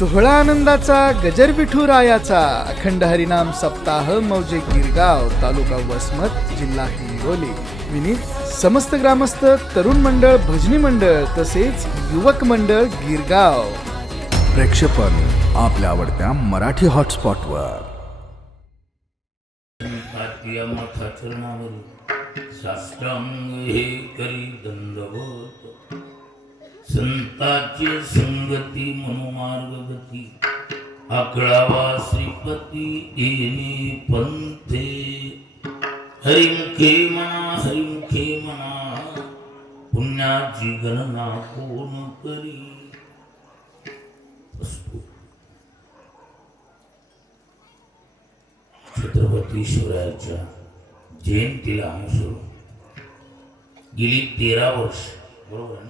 सोहळा आनंदाचा गजर विठुरायाचा अखंड हरिनाम सप्ताह मौजे गिरगाव तालुका वसमत जिल्हा हिंगोली विनीत समस्त ग्रामस्थ तरुण मंडळ भजनी मंडळ तसेच युवक मंडळ गिरगाव प्रेक्षेपण आपल्या आवडत्या मराठी हॉटस्पॉटवर साष्टांग हे करी दंडवत संताची संगती मनोमार्गगती आकळावा श्रीपती येणे पंथे हरिमुखे मना पुण्याची गणना कोण करी. छत्रपती शिवरायाच्या जयंतीला अनुसरून गेली 13 वर्ष बरोबर आहे,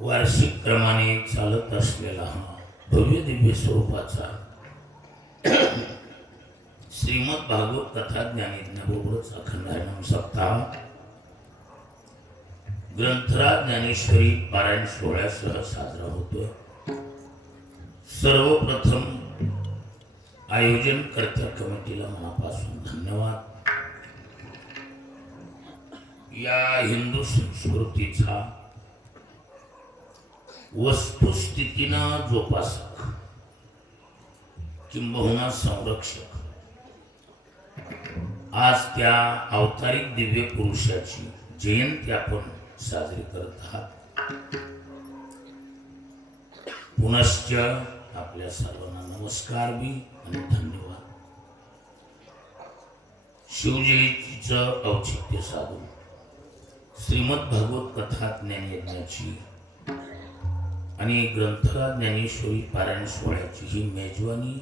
वार्षिक क्रमाने चालत असलेला हा भव्य दिव्य स्वरूपाचा श्रीमद भागवत कथा ज्ञानेज्ञाबरोबरच अखंड हरिनाम सप्ताह ग्रंथराज ज्ञानेश्वरी पारायण सोहळ्यासह साजरा होतोय. सर्वप्रथम आयोजन कर्त्या कमिटीला मनापासून धन्यवाद. या हिंदू संस्कृतीचा वस्तुस्थितीनं जोपासक किंबहुना संरक्षक आज त्या अवतारिक दिव्य पुरुषाची जयंती आपण साजरी करत आहात. पुनश्च आपल्या सर्वांना नमस्कार बी आणि धन्यवाद. शिवजयंतीचं औचित्य साधून श्रीमद भागवत कथा ज्ञानयज्ञाची आणि ग्रंथराज ज्ञानेश्वरी पारायण सोहळ्याची ही मेजवानी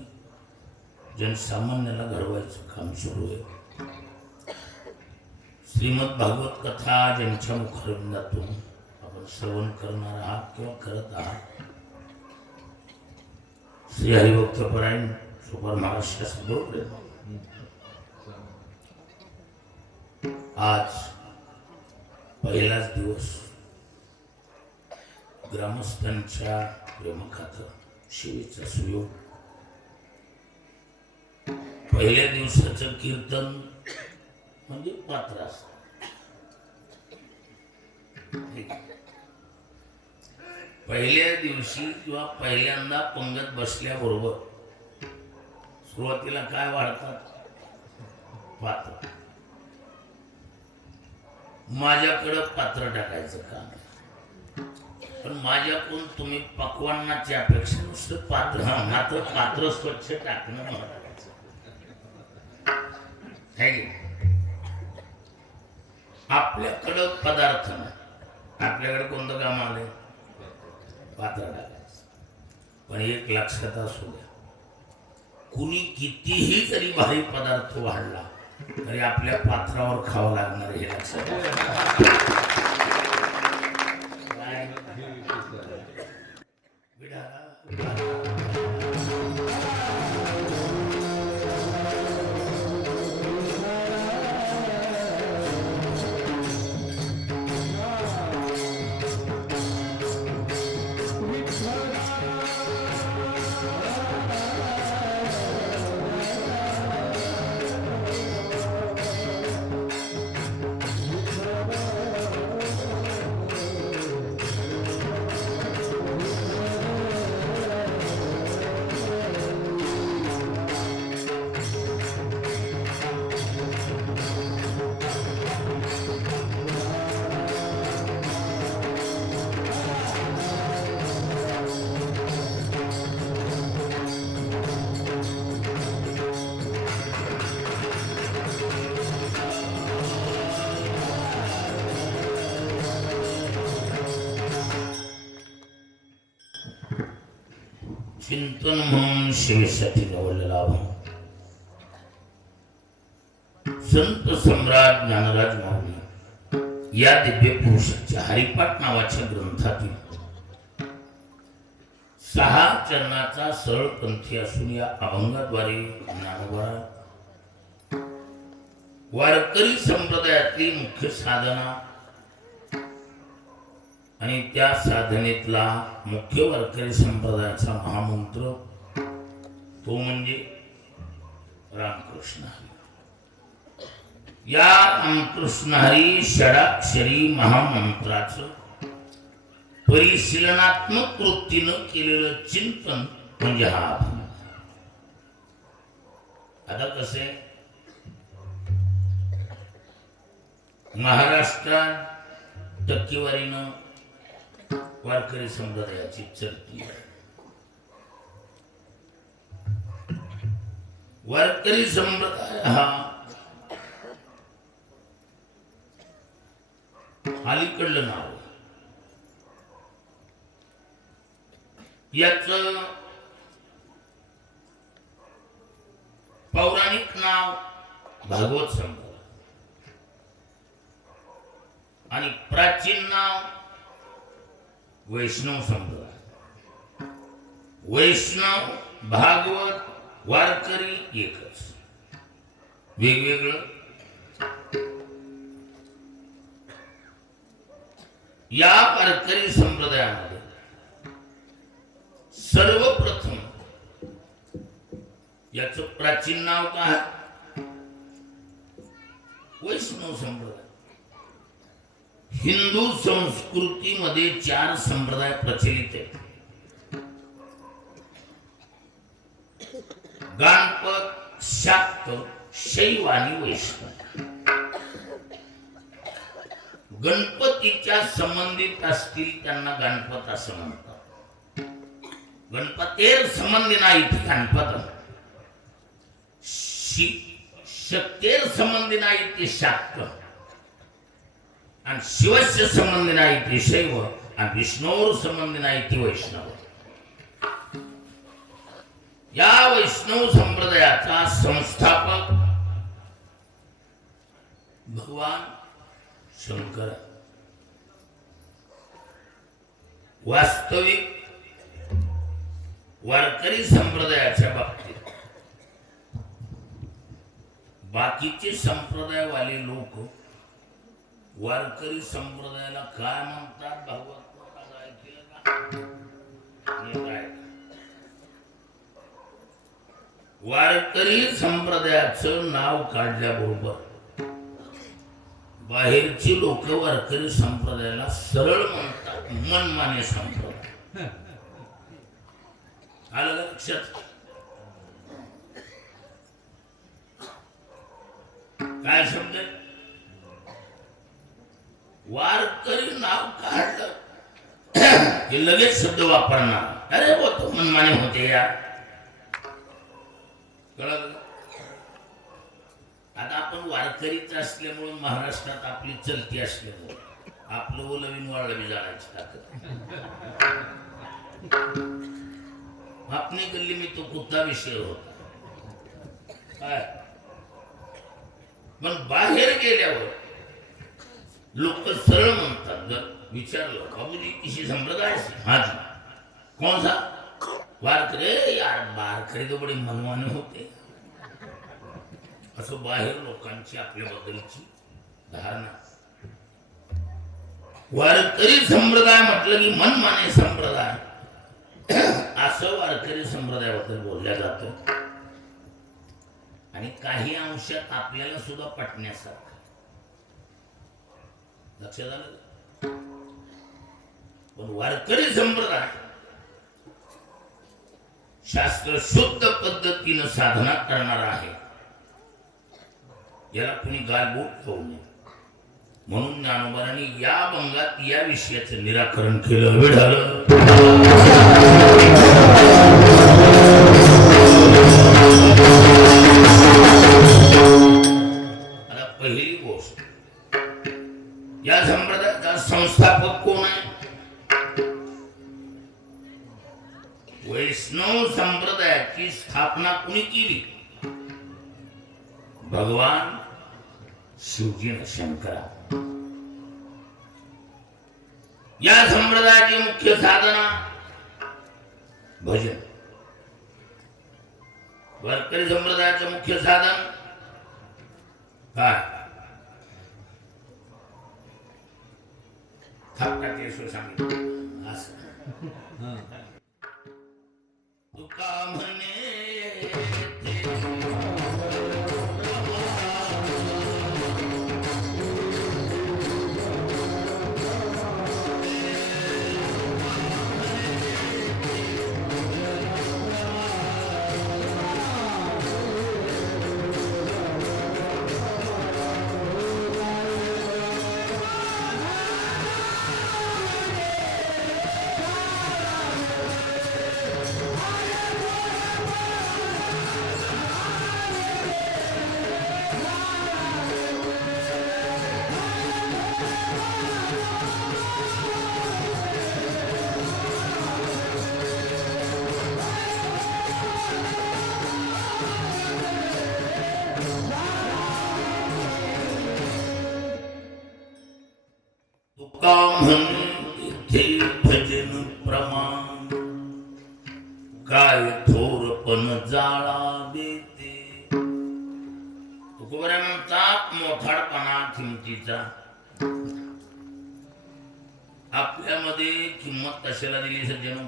जनसामान्याला घडवायचं काम सुरू आहे. श्रीमद भागवत कथा ज्यांच्या मुखारविंदातून आपण श्रवण करणार आहात किंवा करत आहात श्री हरिभक्तपरायण सुपर महाराष्ट्रासमोर आज पहिलाच दिवस ग्रामस्थांच्या प्रेमखातर शिवेचा सुयोग. पहिल्या दिवसाचं कीर्तन म्हणजे पात्र असतं. पहिल्या दिवशी किंवा पहिल्यांदा पंगत बसल्याबरोबर सुरुवातीला काय वाढतात? पात्र. माझ्याकडं पात्र टाकायचं काम, पण माझ्याकडून तुम्ही पक्वान्नाची अपेक्षा नुसतं पात्र मात्र पात्र स्वच्छ टाकणं महत्वाचं आहे. आपल्याकडं पदार्थ नाही, आपल्याकडे कोणतं काम आलंय? पात्र टाकायचं. पण एक लक्षात असू द्या, कुणी कितीही जरी भारी पदार्थ वाढला तरी आपल्या पात्रावर खावं लागणार हे लक्षात चिंतन म्हणून शिवेसाठी निवडलेला संत सम्राट ज्ञानराज माऊली या दिव्य पुरुषाच्या हरिपाठ नावाच्या ग्रंथातील 6 चरणाचा सरळ पंथी असून या अभंगाद्वारे ज्ञानोबा वारकरी संप्रदायातली मुख्य साधना आणि त्या साधनेतला मुख्य वारकरी संप्रदायाचा महामंत्र तो म्हणजे रामकृष्ण हरी. या रामकृष्ण हरी षडाक्षरी महामंत्राचं परिशीलनात्मक वृत्तीनं केलेलं चिंतन म्हणजे हा अभंग. आता कसे महाराष्ट्रात टक्केवारीनं वारकरी संप्रदायाची चलती आहे. वारकरी संप्रदाय हा अलीकडलं नाव. याच पौराणिक नाव भागवत संप्रदाय आणि प्राचीन नाव वैष्णव संप्रदाय. वैष्णव भागवत वारकरी एकच, वेगवेगळं. या वारकरी संप्रदायामध्ये सर्वप्रथम याचं प्राचीन नाव काय? वैष्णव संप्रदाय. हिंदू संस्कृतीमध्ये 4 संप्रदाय प्रचलित आहेत. गणपत, शाक्त, शैव आणि वैष्णव. गणपतीच्या संबंधित असतील त्यांना गणपत असं म्हणतात. गणपतेर संबंधी नाही गणपत. शक्तेर संबंधी नाही ते शाक्त आणि शिवस्य संबंधी नाही ते शैव आणि विष्णूर संबंधी नाही ते वैष्णव. या वैष्णव संप्रदायाचा संस्थापक भगवान शंकर. वास्तविक वारकरी संप्रदायाच्या बाबतीत बाकीचे संप्रदायवाले लोक वारकरी संप्रदायाला काय म्हणतात भागवत वारकरी संप्रदायाचं नाव काढल्याबरोबर बाहेरची लोक वारकरी संप्रदायाला सरळ म्हणतात मनमाने संप्रदाय. आलं लक्षात? काय शब्द? वारकरी नाव काढलं की लगेच शब्द वापरणार. अरे वो तो मनमाने होते यार. कळलं? आता आपण वारकरीच असल्यामुळे महाराष्ट्रात आपली चलती असल्यामुळे आपलं ओलवीन वाळवी जाण्याची ताकद. आपली गल्ली मी तो कुत्ता विषय होता काय. पण बाहेर गेल्यावर लोक सरळ म्हणतात. जर विचारलं बाबूजी किसी संप्रदाय से? हाँ जी. कौन सा? वारकरी. यार वारकरी तो बडे मनमाने होते. असं बाहेर लोकांची आपल्याबद्दलची धारणा. वारकरी संप्रदाय म्हटलं की मनमाने संप्रदाय असं वारकरी संप्रदायाबद्दल बोलल्या जातं. आणि काही अंशात आपल्याला सुद्धा पटण्यासारखं. लक्षात आलं? पण वारकरी संप्रदाय शास्त्र शुद्ध पद्धतीनं साधना करणार आहे. याला कुणी गालबोट करू नये म्हणून ज्ञानोबांनी या अभंगात या विषयाचं निराकरण केलं. विढालं आता पहिली गोष्ट, या संप्रदायाचा संस्थापक कोण आहे? वैष्णव संप्रदायाची स्थापना कुणी केली? भगवान शिवजी शंकरा. या संप्रदायाची मुख्य साधना भजन. वारकरी संप्रदायाचं मुख्य साधन काय? थापटाकेश्वर सांगितलं असं तुका म्हणे तुका म्हणे इथे भजन प्रमाण काय थोरपण जाळा देते तुकोबऱ्या म्हणतात मोठाडपणा किमतीचा आपल्यामध्ये किंमत कशाला दिली सज्जन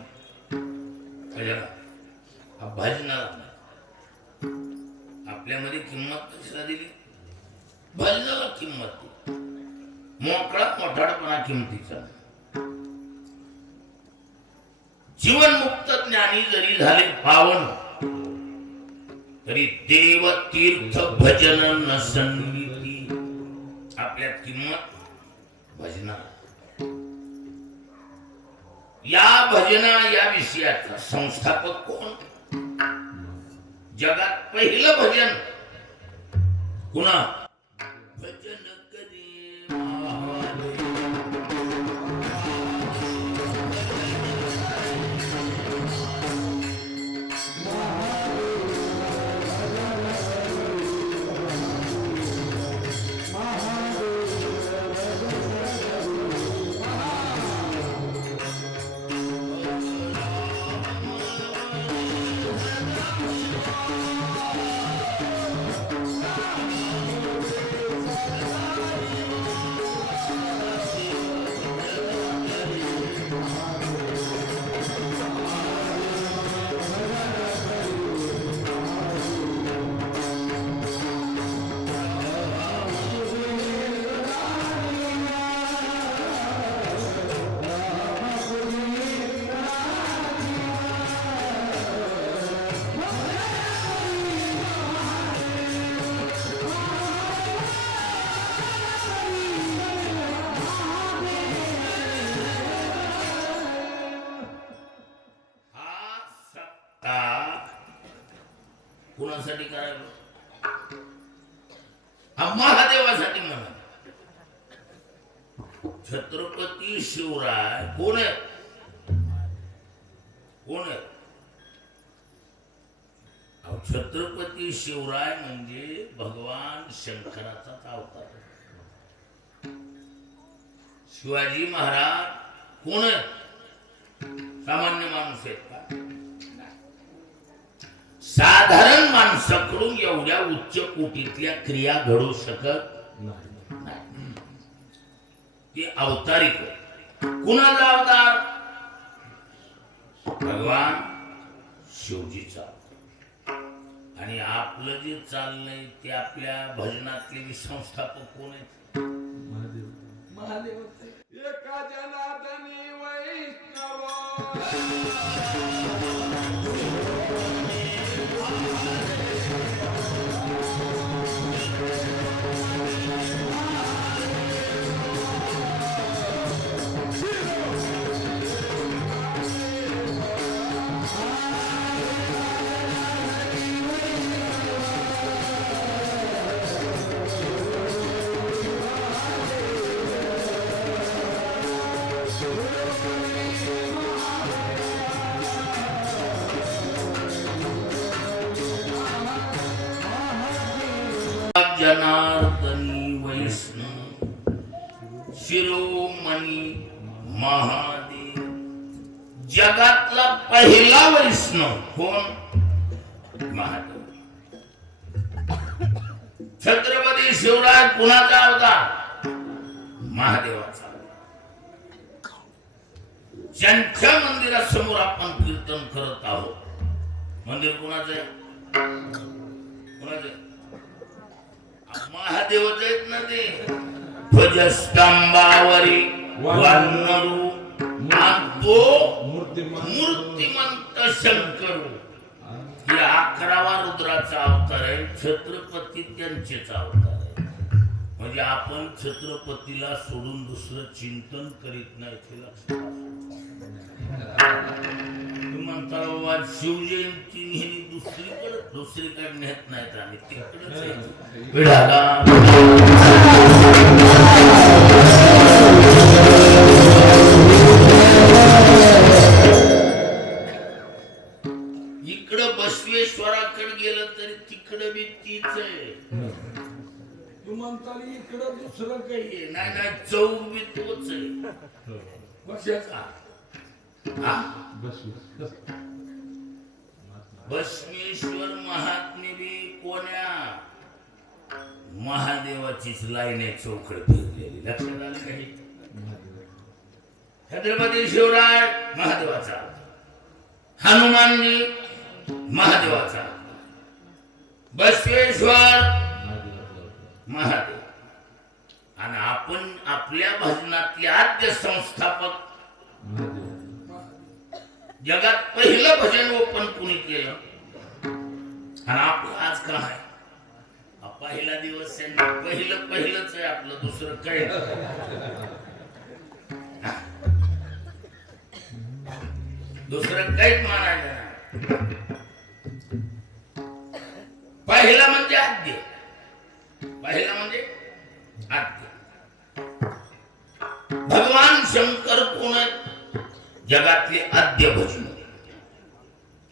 कशाला भजनाला आपल्यामध्ये किंमत कशाला दिली भजनाला किंमत दिली मोकळा मोठाडपणा किमतीचा जीवनमुक्त ज्ञानी जरी झाले पावन तरी देव तीर्थ भजन नसन्निधी आपल्या किंमत भजना या भजना या विषयाचा संस्थापक कोण जगात पहिलं भजन कुणा भजन कधी कुणासाठी करायला हा महादेवासाठी म्हणा छत्रपती शिवराय कोण आहे कोण आहे छत्रपती शिवराय म्हणजे भगवान शंकराचाच अवतार शिवाजी महाराज कोण आहे सामान्य माणूस आहेत का साधारण माणसाकडून एवढ्या उच्च कोटीतल्या क्रिया घडू शकत नाही ते अवतारिक कुणाचा अवतार भगवान शिवजीचा आणि आपलं जे चाललंय ते आपल्या भजनातले संस्थापक कोण आहेत महादेव एका जनार्दनी वैष्णव जनार्दनी वैष्णव शिरोमणी महादेव जगातला पहिला वैष्णव कोण महादेव छत्रपती शिवराय कुणाचा अवतार महादेवाचा ज्यांच्या मंदिरासमोर आपण कीर्तन करत आहोत, मंदिर कोणाचं आहे? कोणाचं आहे? महादेवाचं आहेत ना ते. ध्वजस्तंभावरी वानरू तो मूर्तिमंत शंकरू. हे 11वा रुद्राचा अवतार आहे. छत्रपती त्यांचेच अवतार आहे. म्हणजे आपण छत्रपतीला सोडून दुसरं चिंतन करीत नाही. हे लक्षात असू. म्हणता बाबा शिवजयंती नेहमी दुसरीकडे नेत नाहीत आणि तिकडेच इकडं बसवेश्वराकडे गेलं तरी तिकडं बी तीच आहे. तू म्हणता इकडं दुसरं काही आहे. नाही चौक बी तोच आहे. कशाचा? बसवेश्वर महात्मे बी कोण्या महादेवाचीच लाईन आहे. चौकड फिरलेली. लक्षात आलं काही? छत्रपती शिवराय महादेवाचा, हनुमानजी महादेवाचा, बसवेश्वर महादेव. आणि आपण आपल्या भजनातले आद्य संस्थापक. जगात पहिलं भजन ओपन कुणी केलं? आणि आपलं आज काय आहे? पहिला दिवस आहे. पहिलंच आहे आपलं. दुसरं काय? दुसरं काहीच मानायचं नाही. पहिला म्हणजे आद्य. पहिला म्हणजे आद्य. भगवान शंकर कोण आहेत? जगातले आद्य भजन.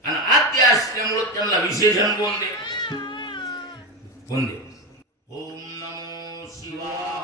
आणि आद्य असल्यामुळे त्यांना विशेषण कोण दे? ओम नमो शिवाय.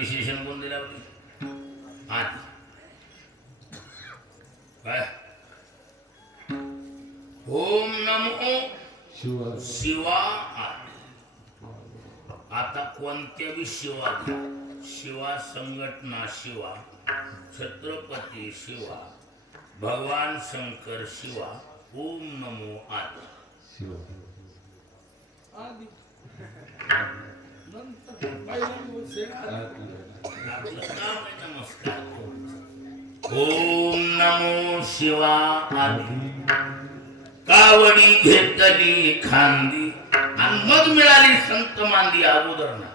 विशेषण कोण दिला होती? काय? ओम नमो शिवा. आता कोणत्या शिवा घ्या. शिवा संघटना शिवा, छत्रपती शिवा, भगवान शंकर शिवा. ओम नमो आदि. नमस्कार. ओम नमो शिवा आदि. कावडी घेतली खांदी आणि मग मिळाली संत मांदी. अगोदर ना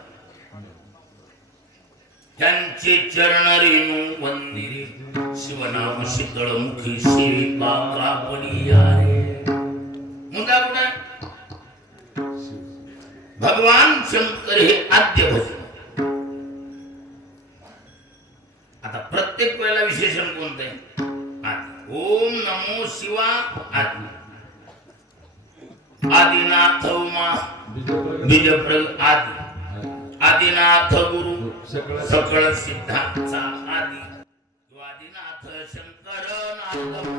त्यांचे चरण रेणू वंदिरे. शिवनाम शीतळ मुखी सेविका कापडी यारे. मुद्दा कुठे? भगवान शंकर हे आद्य भजन. आता प्रत्येक वेळेला विशेषण कोणतं आहे? आदि. ओम नमो शिवा आदि. आदिनाथ उमा बीजप्रग आदि. आदिनाथ गुरु सकळ सिद्धांचा आदि. आदिनाथ शंकर नाथ.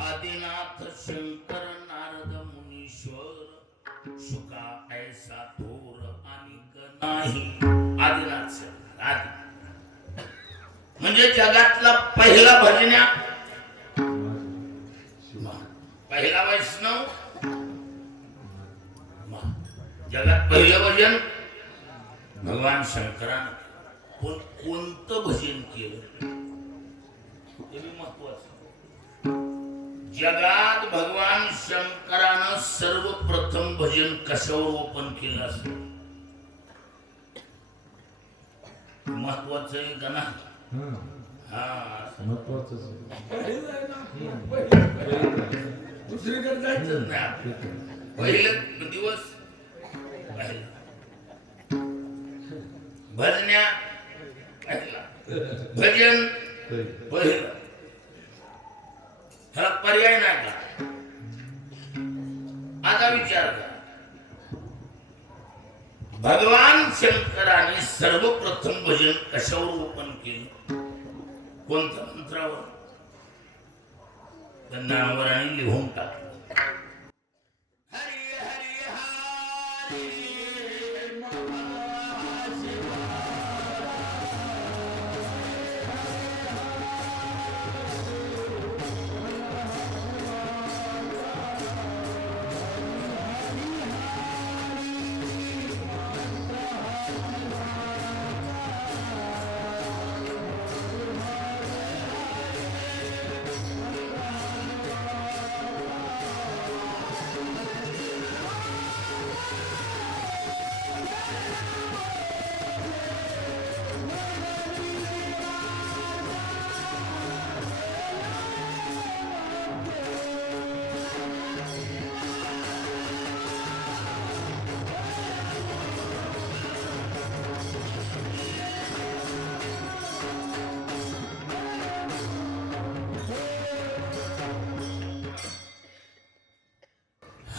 आदिनाथ शंकर नारद मुनीश्वर शुका ऐसा थोर अनिक नाही. आदिनाथ शंकर आदि म्हणजे जगातला पहिला भजन्या, पहिला वैष्णव, जगात पहिलं भजन भगवान शंकरानं. पण कोणतं भजन केलं हे महत्वाचं. जगात भगवान शंकरानं सर्वप्रथम भजन कशावर ओपन केलं असं महत्वाचं आहे का ना? दुसरीकडे जायचं नाही. पहिलं दिवस भजन्या पहिला, भजन पहिलं. ह्याला पर्याय नाही का? आता विचार करा. भगवान शंकराने सर्वप्रथम भजन कशावर ओपन केलं? कोणत्या मंत्रावर? ज्ञानावर आणि लिहून टाकलं. हरी हरी हरी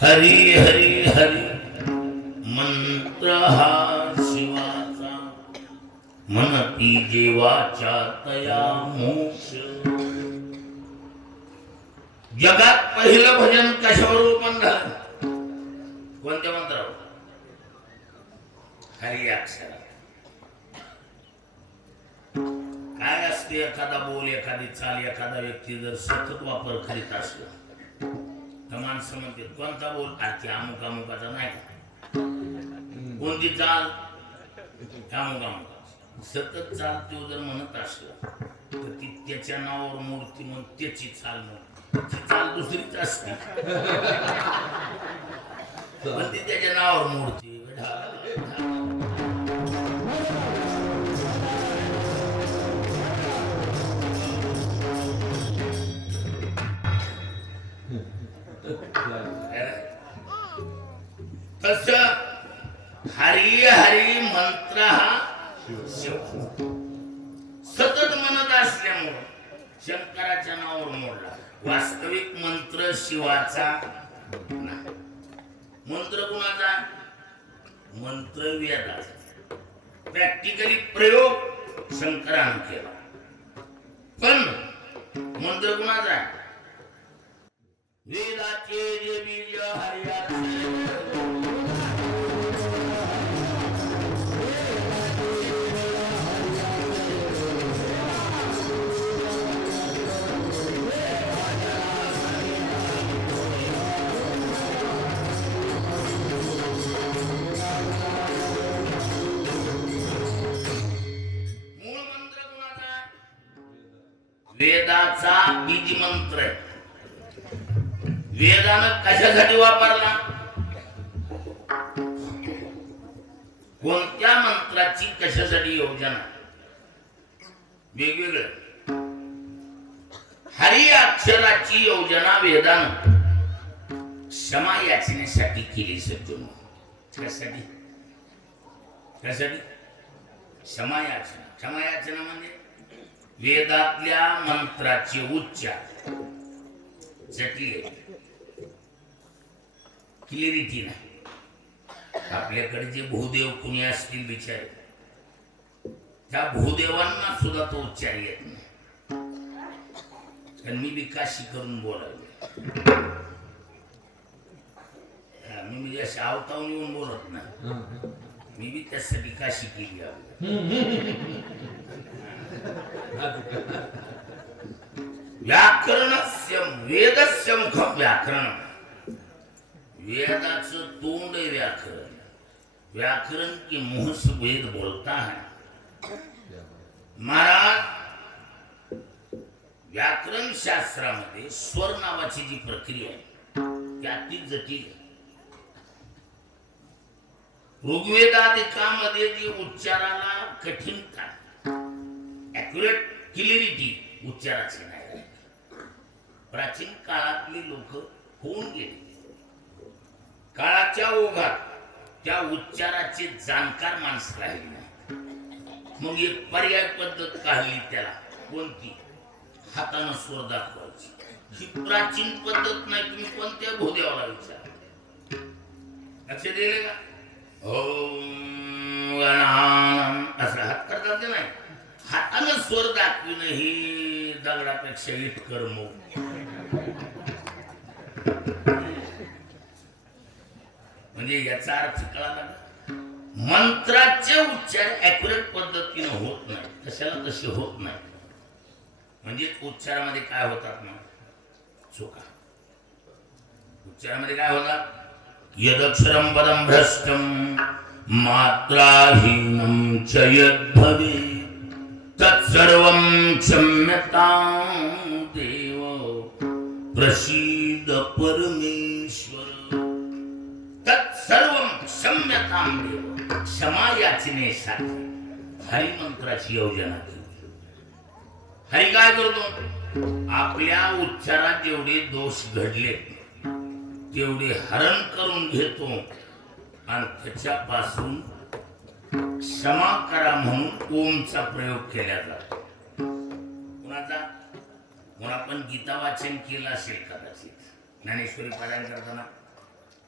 हरी हरी हरी मंत्र हा शिवाचा. म्हणती जीवाच्या तया मोक्ष. जगात पहिलं भजन कशावर ओपन झालं? कोणत्या मंत्रावर? हरी अक्षरात. काय असते? एखादा बोल, एखादी चाल, एखादा व्यक्ती जर सतत वापर करीत असला तर माणसं म्हणते कोणता बोल? आजची अमुक अमुकाचा नाही. कोणती चाल? अमुक अमुका. सतत चाल तो जर म्हणत असला तर ती त्याच्या नावावर मूर्ती मग त्याची चाल म्हणून. त्याची चाल दुसरीच असते पण ती त्याच्या नावावर मूर्ती. तस हरी हरी मंत्र हा शिव. सतत म्हणत असल्यामुळे शंकराच्या नावावर मोडला. वास्तविक मंत्र शिवाचा नाही. मंत्र कुणाचा? मंत्र वेदाचा. प्रॅक्टिकली प्रयोग शंकराने केला. पण मंत्र कुणाचा? वेदाचे जे बीज हरियाचे. वेदाचा बीज मंत्र आहे. वेदानं कशासाठी वापरला? कोणत्या मंत्राची कशासाठी योजना? वेगवेगळं. हरी अक्षराची योजना वेदानं क्षमा याचनेसाठी केली. सज्जन कशासाठी? कशासाठी? क्षमा याचना. क्षमा याचना म्हणजे वेदातल्या मंत्राचे उच्चार जटिल क्लिअरिटी नाही. आपल्याकडे जे भूदेव कुणी असतील बिचारे, त्या भूदेवांना सुद्धा तो उच्चार येत नाही. कारण मी विकाशी करून बोलायला, मी म्हणजे असे आवतावून येऊन बोलत नाही. मी बी त्यासाठी काशी केली. व्याकरणस्य वेदस्य मुखं व्याकरण. वेदाचं तोंड है व्याकरण. व्याकरण के मुंह से वेद बोलता है. महाराज, व्याकरण शास्त्रामध्ये स्वर नावाची जी प्रक्रिया आहे ती अति जटिल आहे. ऋग्वेदाधिकामध्ये जी उच्चाराला कठीणता, ॲक्युरेट क्लिअरिटी उच्चाराची नाही. प्राचीन काळातली लोक होऊन गेली. काळाच्या ओघात त्या उच्चाराचे जाणकार माणसं राहिली नाही. मग एक पर्याय पद्धत काढली. त्याला कोणती? हातानं स्वर दाखवायची. ही प्राचीन पद्धत नाही. तुम्ही कोणत्या भूदेवाला विचार. लक्ष दिले का? ओम गणानाम असं हात करतात ते नाही. हातानं स्वर दाखविणं ही दगडापेक्षा इतकर मोग. म्हणजे याचा अर्थ कळाला. मंत्राचे उच्चार ॲक्युरेट पद्धतीने होत नाही. कशाला तसे होत नाही. म्हणजे उच्चारामध्ये काय होतात ना चुका. उच्चारामध्ये काय होतात? यदक्षरं पदं भ्रष्टं मात्राहीनं च यद्भवेत् तत्सर्वं क्षम्यतां देव प्रसीद परमेश्वर. तत्सर्वं क्षम्यतां देव. क्षमा याचनेसाठी हरिमंत्राची योजना केली. हरी काय करतो? आपल्या उच्चारात जेवढे दोष घडले तेवढे हरण करून घेतो आणि त्याच्यापासून क्षमा करा म्हणून ओमचा प्रयोग केला जातो. कुणाचा? म्हणून आपण गीता वाचन केलं असेल कदाचित ज्ञानेश्वरी पारायण करताना.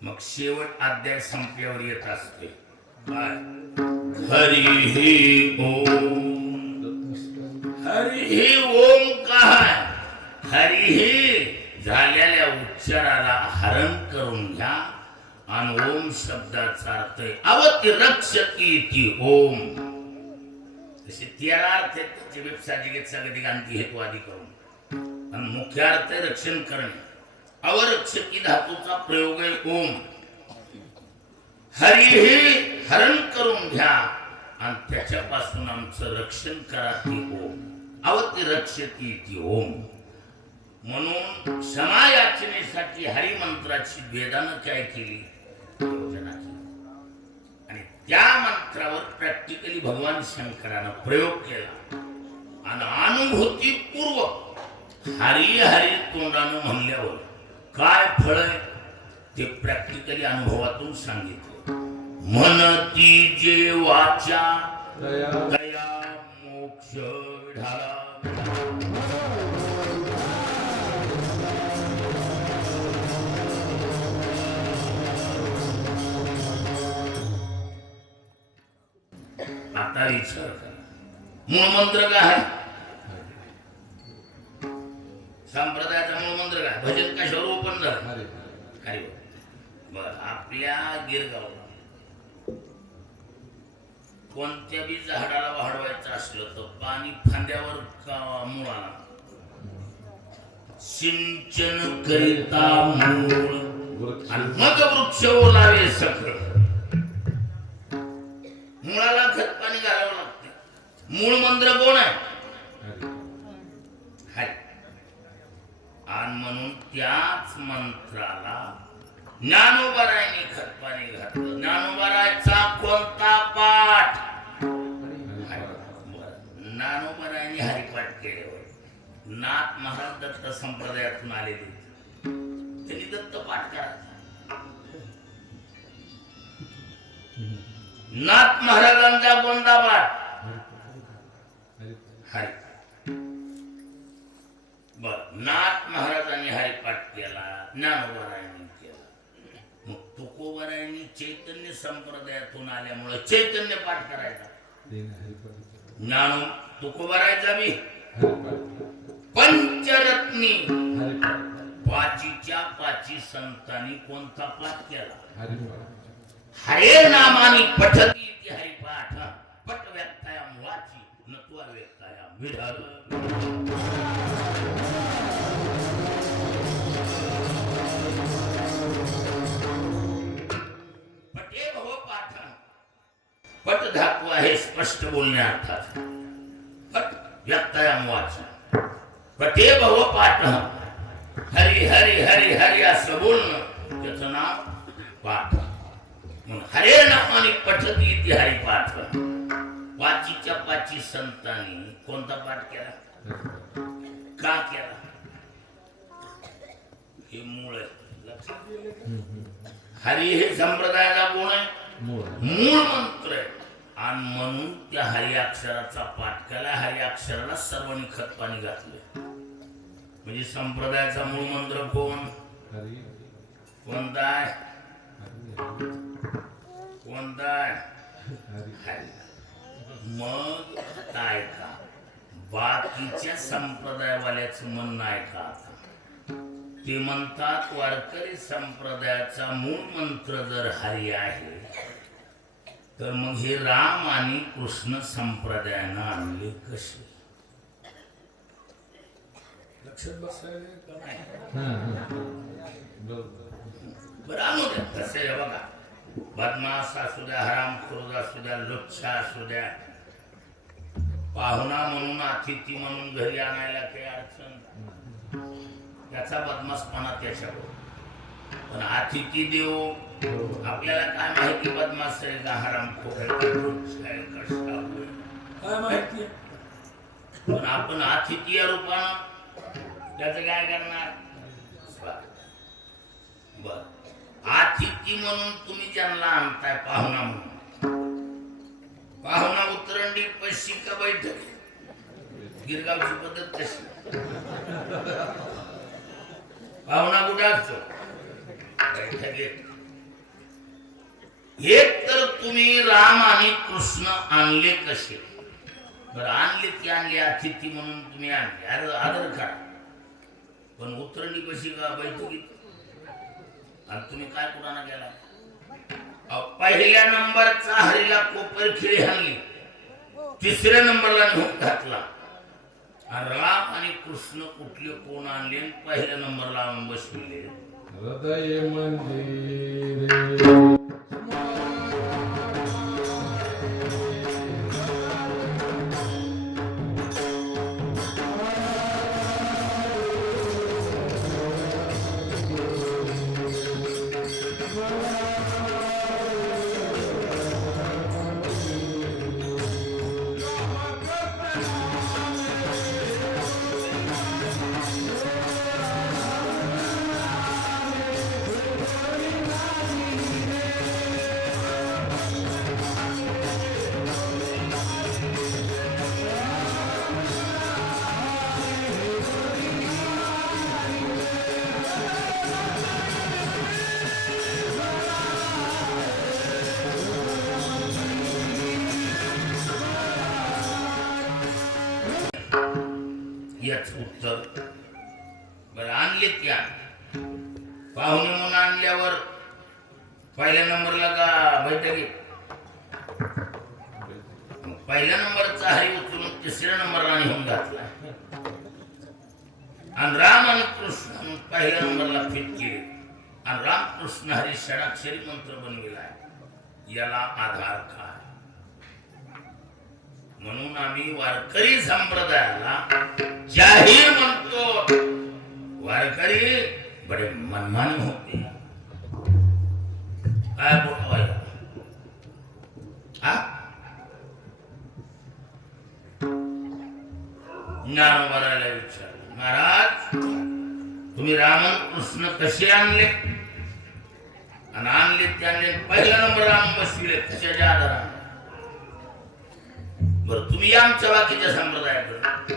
मग शेवट अध्याय संपल्यावर येत असते काय? हरी ओम. हरी ओम काय? हरी झालेल्या उच्चाराला हरण करून घ्या आणि ओम शब्दाचा अर्थ अवती रक्षती इति ओम. तसे 13 अर्थ आहेत त्याचे. व्यवसायिक गतिकांती हेतुवादी करून आणि मुख्य अर्थ रक्षण करणे. अवरक्षकी धातूचा प्रयोग आहे ओम. हरी हे हरण करून घ्या आणि त्याच्यापासून आमचं रक्षण करा ती ओम. अवती रक्षती ती ओम. म्हणून क्षमा याचनेसाठी हरिमंत्राची वेदानं काय केली? योजना केली. आणि त्या मंत्रावर प्रॅक्टिकली भगवान शंकरानं प्रयोग केला आणि अनुभूतीपूर्वक हरी हरी तोंडानं म्हणल्यावर काय फळ आहे ते प्रॅक्टिकली अनुभवातून सांगितलं. म्हणती जे वाचा दया मोक्ष विढाला. आता विचार करा, मूळ मंत्र काय आहे? संप्रदायाचा मूळ मंत्र काय? भजन कशावर ओपन झालं? हरी. बर, आपल्या गिरगावला कोणत्या बी झाडाला वाढवायचं असलं तर पाणी फांद्यावर का मुळाला? सिंचन करिता मूळ आणि मग वृक्ष ओलावे सखळ. मुळाला खत पाणी घालावं लागते. मूळ मंत्र कोण आहे? हरी. आणि आणि म्हणून त्याच मंत्राला ज्ञानोबरायांनी खतपाणी घातलं. ज्ञानोबरायचा कोणता पाठ? ज्ञानोबरायांनी हरिपाठ केल्यावर नाथ महाराज दत्त संप्रदायातून आलेले, त्यांनी दत्त पाठ करायचा. नाथ महाराजांचा कोणता पाठ? हरि. बर, नाथ महाराजांनी हरिपाठ केला, ज्ञानोबरायांनी केला. मग तुकोबरायांनी चैतन्य संप्रदायातून आल्यामुळे चैतन्य पाठ करायचा. ज्ञानो तुकोबरायचा बी पंचरत्नी पाचीच्या पाची संतांनी कोणता पाठ केला? हरे नामानी पठती इति हरिपाठ पट व्यक्तायाम वाची नत्वा व्यक्तायाम विढाल. पटे भव पाठ. पट धातू आहे स्पष्ट बोलण्यार्थात. पट व्यक्तायाम वाची पटे भव पाठ. हरी हरी हरी हरी असं बोलणं त्याचं नाव पाठ. हरे नामाने पठती इति हरिपाठ. पाचीच्या पाची संतांनी कोणता पाठ केला? का केला? हे मूळ आहे. हरी हे संप्रदायाचा गुण आहे, मूळ मंत्र आहे. आणि म्हणून त्या हरी अक्षराचा पाठ केला. हरी अक्षराला सर्वांनी खतपाणी घातले. म्हणजे संप्रदायाचा मूळ मंत्र कोण? कोणता आहे? कोणता आहे? मग काय का बाकीच्या संप्रदायवाल्याचं म्हणणं आहे का? ते म्हणतात वारकरी संप्रदायाचा मूळ मंत्र जर हरी आहे तर मग हे राम आणि कृष्ण संप्रदायानं आणले कसे? लक्षात बसायला का नाही? बरं आणू द्या. कसं आहे बघा, बदमाश असू द्या, हरामखोर असू द्या, लुच्चा असू द्या, पाहुणा म्हणून अतिथी म्हणून घरी आणायला काही अडचण, त्याचा बदमाशपणा त्याच्यावर. पण अतिथी देव आपल्याला काय माहिती बदमाश आहे का हरामखोर आहे का लुच्चा आहे का शाहू आहे काय माहिती. पण आपण अतिथी या रूपानं त्याचं काय करणार? बर, अतिथी म्हणून तुम्ही ज्यांना आणताय पाहुणा म्हणून, पाहुणा उतरंडी पैशी का बैठक? गिरगावची पद्धत कशी? पाहुणा कुठे असतो? बैठकीत. एक तर तुम्ही राम आणि कृष्ण आणले कसे? बरं, आणले की आणले अतिथी म्हणून तुम्ही आणले, आदर करा. पण उतरंडी पैशी का बैठकीत? आणि तुम्ही काय पुराणा केला? पहिल्या नंबरचा हरीला कोपर खिळी हाणली, तिसऱ्या नंबरला नेऊन घातला. आणि राम आणि कृष्ण कुठले कोण आणले? पहिल्या नंबरला आणून बसविले. हृदय मंदिरे याच उत्तर. बरं, आणले त्या पाहुणे म्हणून आणल्यावर पहिल्या नंबरला का बैठकीत? पहिल्या नंबरचा हरी उचलून तिसऱ्या नंबरला नेऊन घातला. आणि राम आणि कृष्ण पहिल्या नंबरला फिट केले. आणि रामकृष्ण हरी षडाक्षरी मंत्र बनविलाय. याला आधार काय? म्हणून आम्ही वारकरी संप्रदायाला जाहीर म्हणतो, वारकरी बड़े मनमानी होते हैं. काय बोलवायला हा ज्ञानोबाला विचारलं, महाराज तुम्ही रामन कृष्ण कसे आणले आणि आणले ते आणले पहिला नंबर राम बसविले कशाच्या आधाराने. बरं तुम्ही आमच्या बाकीच्या संप्रदायात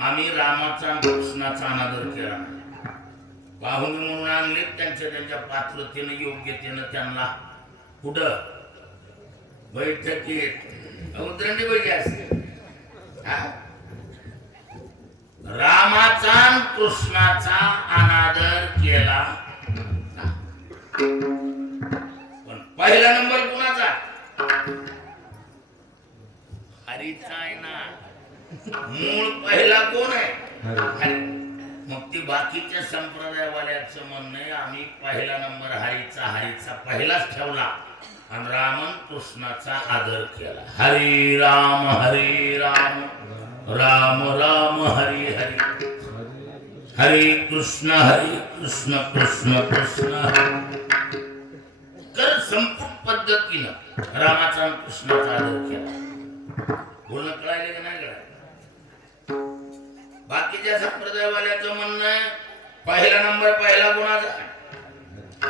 आम्ही रामाचा आणि कृष्णाचा अनादर केला पाहुणे म्हणून आणले त्यांच्या पात्रतेनं योग्यतेनं त्यांना कुठं बैठकीत उतरंडी बैठी असते. रामाचा आणि कृष्णाचा अनादर केला पण पहिला नंबर कुणाचा हरीचा आहे ना. मूळ पहिला कोण आहे हरी. मग ती बाकीच्या संप्रदायवाल्याचं म्हणणं आहे आम्ही पहिला नंबर हरीचा पहिलाच ठेवला आणि रामन कृष्णाचा आदर केला. हरी राम राम राम हरी हरी हरे कृष्ण कृष्ण कृष्ण हरी. कर संपूर्ण पद्धतीनं रामाचा आणि कृष्णाचा आदर केला. बोलणं कळायला की नाही कळायला. बाकीच्या संप्रदायवाल्याचं म्हणणं आहे पहिला नंबर पहिला कोणाचा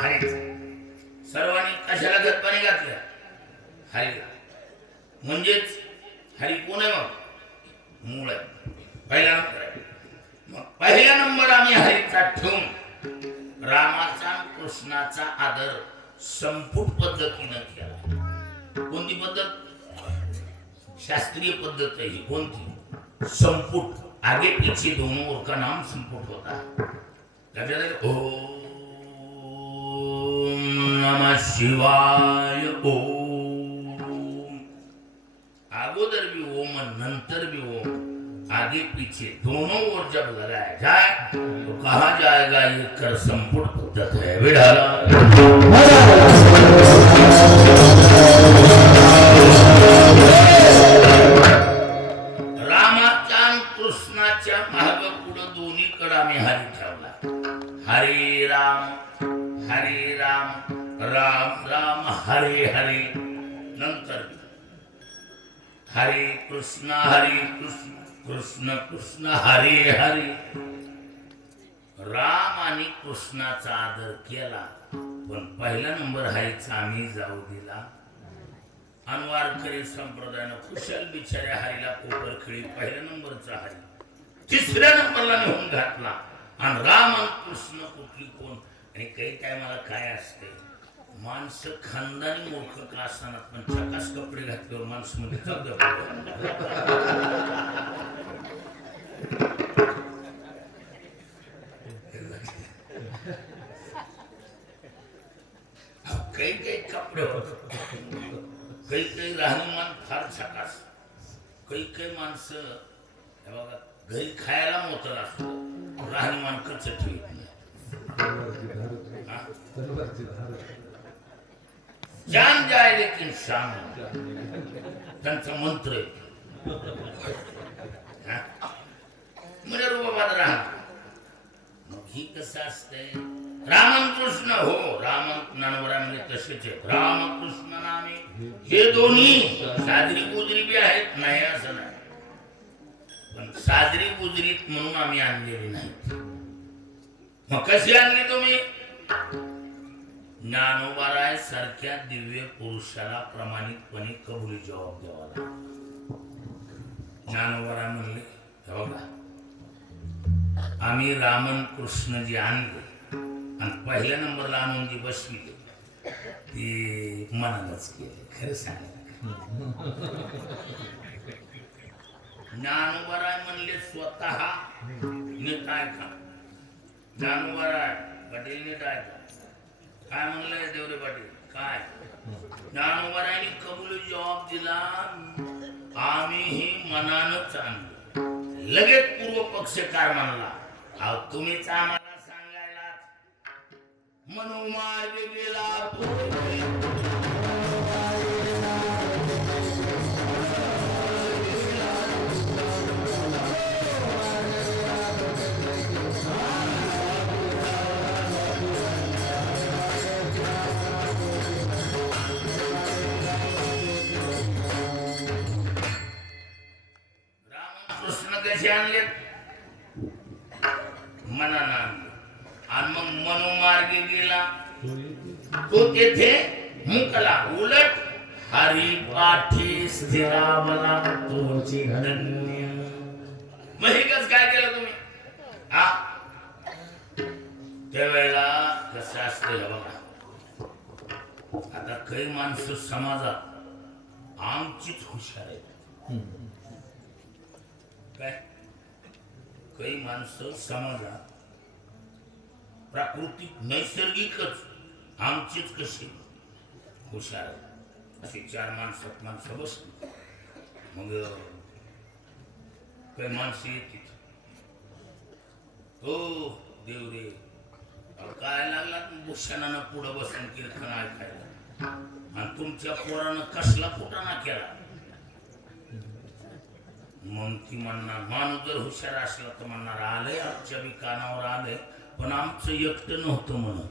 हरीचा. सर्वांनी कशाला गतपाणी घातल्या हरीला. म्हणजेच हरी कोण आहे मग मूळ आहे पहिला नंबर आहे. मग पहिला नंबर आम्ही हरीचा ठेवून रामाचा कृष्णाचा आदर संपूट पद्धतीनं केला. कोणती पद्धत शास्त्रीय पद्धत आहे ही. कोणती संपुट आगे पीछे दोनों ओर का नाम संपुट होता. ओम नमः शिवाय. ओम अगोदर भी ओम नंतर भी ओम आगे पीछे दोनों ओर जब लगाया जाए तो कहा जाएगा ये कर संपुट पद्धत है. विढ़ाला रामाच्या कृष्णाच्या माग पुढे दोन्हीकडे आम्ही हरी ठेवला. हरे राम राम राम हरे हरे. नंतर हरे कृष्ण कृष्ण कृष्ण हरे हरे. राम आणि कृष्णाचा आदर केला पण पहिला नंबर हरीचा आम्ही जाऊ दिला. अनवारकरी संप्रदायानं कुशल बिचाऱ्या हरीला कोपरखिळी पहिल्या नंबरचा हरी तिसऱ्या नंबरला नेऊन घातला. आणि राम आणि कृष्ण कुठली कोण. आणि काही टायमाला काय असते माणसं खानदानी मूर्ख का असताना पण चकास कपडे घातल्यावर माणसं मध्ये काही कपडे होत. काही राहणीमान फार छकास. काही माणसं बघा घरी खायला मोतर असतो राहणीमान कच्च ठेवत नाही. जान जाए लेकिन शाम त्यांचा मंत्र म्हणजे रूपात राहणार. मग ही कसं असतंय रामन कृष्ण हो रामन ज्ञानोबा म्हणजे तसेच आहे. रामकृष्ण नामे हे दोन्ही साजरी गुजरी बी आहेत नाही असं नाही पण साजरी गुजरीत म्हणून आम्ही आणलेली नाही. मग कशी आणली तुम्ही. ज्ञानोबाराय सारख्या दिव्य पुरुषाला प्रामाणिकपणे कबुली जबाब द्यावा लागला. ज्ञानोबाराय म्हणले बघा आम्ही रामन कृष्ण जे आणले आणि पहिल्या नंबरला आणून जी बसविले ती मनालाच केले. खरं सांगायला ज्ञानोबाराय म्हणले स्वतः नीट ऐका. ज्ञानोबाराय पाटील नीट ऐका काय म्हणलंय देवरे पाटील काय. ज्ञानोबारायने कबुली जबाब दिला आम्हीही मनानच आणलं. लगेच पूर्व पक्षकार म्हणला अहो तुम्हीच आम्हाला सांगायला मनोमार्ग गेला. कसे आणले मनानं आणले आणि मग मनोमार्गे गेला तो तेथे मुकला उलट हरिपाठी स्थिरावला तोची धन्य. मग हे कसं काय केलं तुम्ही हा त्यावेळेला कसं असतं हे बघा. आता काही माणसं समाजात आमचीच हुशार आहेत काय. काही माणसं समाजात प्राकृतिक नैसर्गिकच आमचीच कशी हुशार आहेत अशी चार माणसं बसली. मग काही माणसं येतील हो देव रे काय लागला भूषणानं पुढं बसून कीर्तन ऐकायला आणि तुमच्या पोरानं कसला फुटाणा केला. मग ती म्हणणार माणूस जर हुशार असला तर म्हणणार आलंय आमच्या बी कानावर आलंय पण आमचं एकटं नव्हतं म्हणून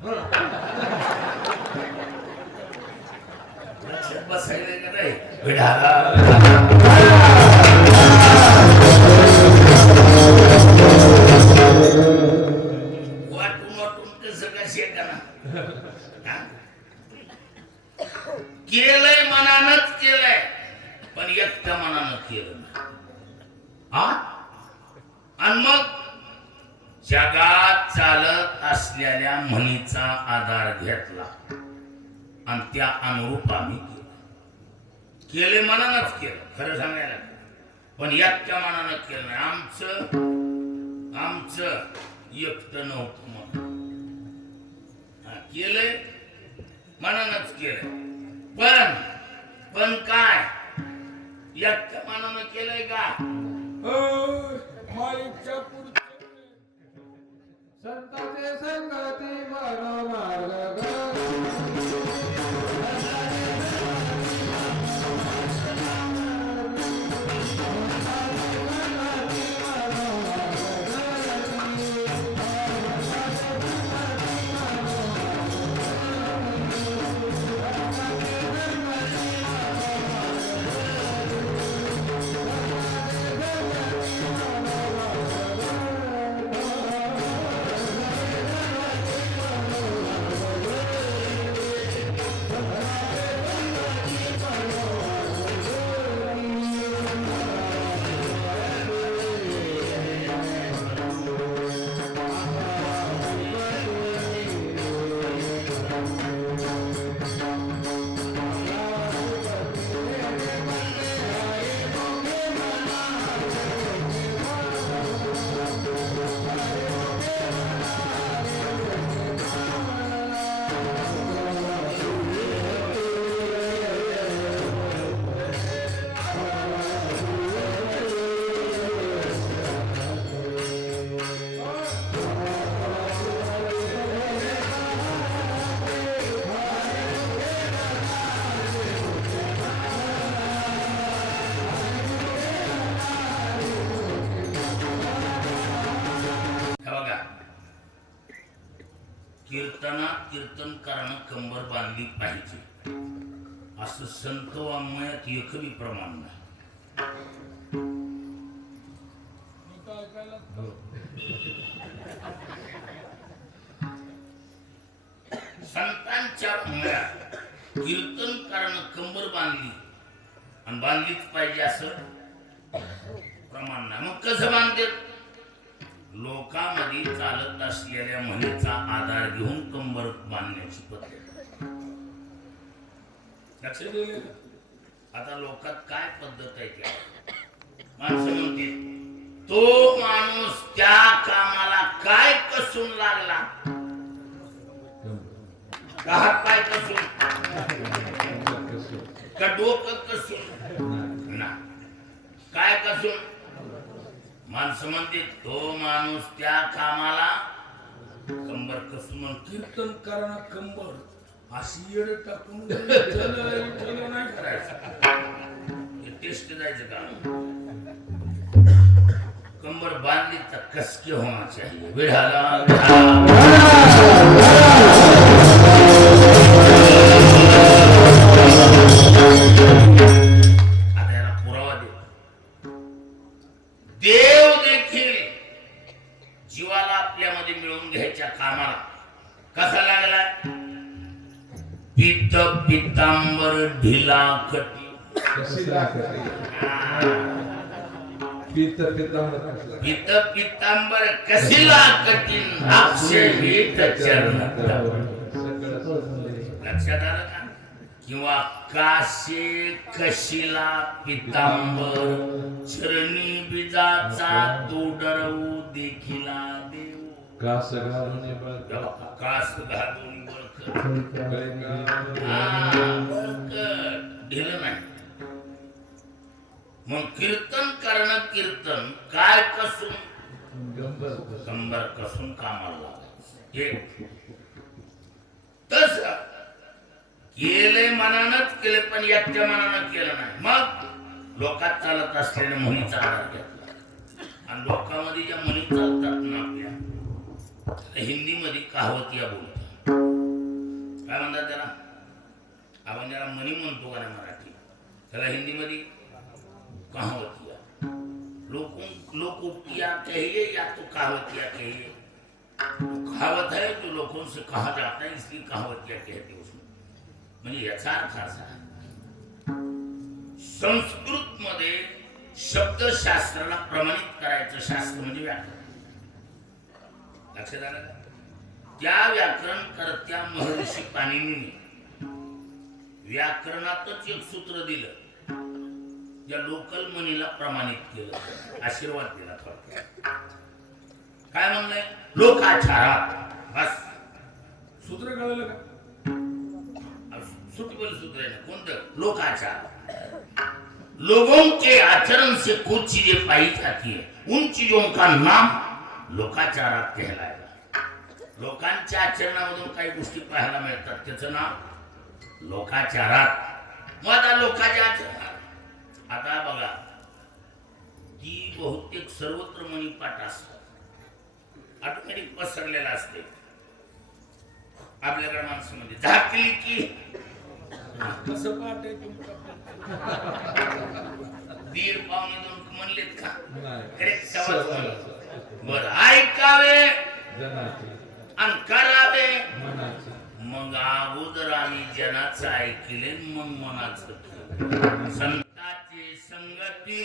बसायला का नाही वाटून वाटून कसं काय शेकाना केलंय मनानच केलंय पण एकट्या मनानं केलं हा. आणि मग जगात चालत असलेल्या म्हणीचा आधार घेतला आणि त्या अनुरूप आम्ही केले मनानच केलं खरं सांगायला पण एकट्या मनानं केलं नाही. आमचं एकटं नव्हतं मग केलंय मनानच केलंय पण काय एकट्या मनानं केलंय का माईच्या संताचे संगती मनो मार्ग कीर्तनकारानं कंबर बांधली पाहिजे असं संत वाङ्मयात एकही प्रमाण नाही. संतांच्या वाङ्मयात कीर्तनकारानं कंबर बांधली आणि बांधलीच पाहिजे असं प्रमाण नाही. मग कसं बांधते लोकांमध्ये चालत असलेल्या म्हणीचा आधार घेऊन कंबर बांधण्याची पद्धत लक्ष दिले. आता लोकात काय पद्धत आहे त्या माणसं म्हणते तो माणूस त्या कामाला काय कसून लागला का हात पाय कसून का डोकं कसून ना काय कसून माणसं म्हणते तो माणूस त्या कामाला कंबर कसून कीर्तन करा कंबर अशी येड टाकून नाही करायचं टेस्ट जायचं का कंबर बांधली तर कसके होना चाहिए विढाला आता याला पुरावा देव पित पितांबर ढिला कटी कशी लागते पित पितांबर पित पितांबर कशीला कठीण अक्षय वीट चरण लक्षात आलं का? किंवा काशे कशीला पितांबर चरणी बीजाचा तो डरवू देखिला देव कास घालून कास घालून बळकट ढिलं नाही. मग कीर्तन करणं कीर्तन काय कसून कंबर कसून कामाला लागायचं. तस केलंय मनानच केलं पण याच्या मनानं केलं नाही. मग लोकात चालत असलेल्या म्हणीचा आधार घेतला आणि लोकांमध्ये ज्या म्हणी चालतात ना आपल्या हिंदीमध्ये कहावतिया बोलतात. काय म्हणतात त्याला? आपण ज्याला म्हणी म्हणतो का नाही मराठी त्याला हिंदीमध्ये कहावतिया. लोकोक्तिया कहिए या तो कहावतिया कहिए. कहावत है तो लोगों से कहा जाता है इसलिए कहावतिया कहते उसमें. म्हणजे याचा अर्थ असा संस्कृत मध्ये शब्दशास्त्राला प्रमाणित करायचं शास्त्र म्हणजे व्याकरण. लक्षात आलं का? त्या व्याकरण करत्या महर्षी पाणिनीने व्याकरणातच एक सूत्र दिलं ज्या लोकल म्हणीला प्रमाणित केलं, आशीर्वाद दिला थोडक्यात. काय म्हणलंय? लोकाचारात. बस सूत्र कळलं का? सुटेबल सूत्र है. कोणतं? लोकाचार. लोगों के आचरण से कुछ चीजें पाई जाती है उन चीजों का नाम लोकाचारात कहलायला. लोकांच्या आचरणामधून काही गोष्टी पाहायला मिळतात त्याचं नाव लोकाचारात. मग आता लोकांच्या आचरणात आता बघा ती बहुतेक सर्वत्र मनी पाठ असतात ऑटोमॅटिक पसरलेला असते आपल्याकडे माणसामध्ये. झाकली की कसं पाठ आहे तुमचं? दीड पावणे दोन म्हणलेत का? बर ऐकावे आणि करावे. मग अगोदर आम्ही जनाचं ऐकले मग मनाचं संताची संगती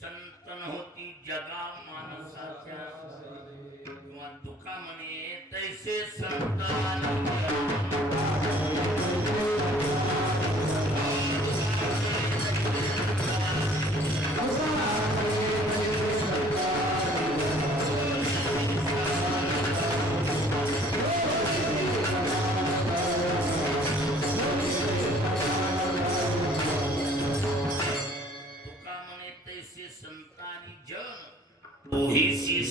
संतन होती जगा माणसाच्या किंवा दुखा म्हणे तैसे संत.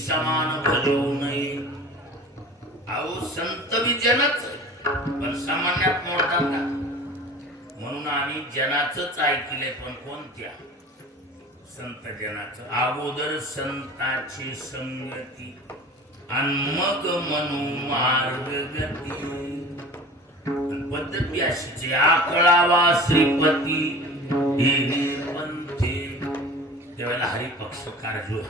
समान भजू नये. अहो संत बी जनच पण सामान्यात मोडतात का? म्हणून आम्ही जनाचंच ऐकले पण कोणत्या? संत जनाचं. अगोदर संताची संगती आणि मग म्हणू मार्ग गती. पद्धती अशीच आकळावा श्रीपती हे पंथे. त्यावेळेला हरिपक्ष कारजू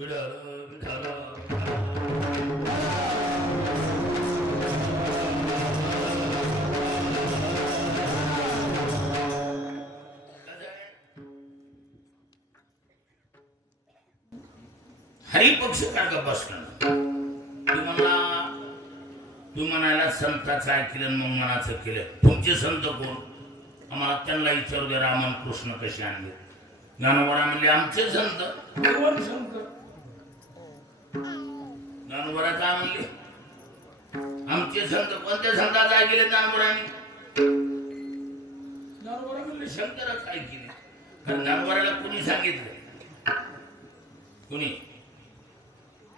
विठ्ठल विठ्ठल हरिपक्ष का बसलं तू म्हणायला संताचं ऐकलं मग मनाचं केलं. तुमचे संत कोण? आम्हाला त्यांना विचारू दे. रामन कृष्ण कसे आणले? ज्ञानोबा म्हणले आमचे संत. कोण संत? ज्ञानोबा काय म्हणले? आमचे संत. कोणत्या संताचं ऐकले ज्ञानोबांनी? ज्ञानोबा म्हणले शंकरच ऐकले. कारण ज्ञानोबाला कुणी सांगितलं? कुणी?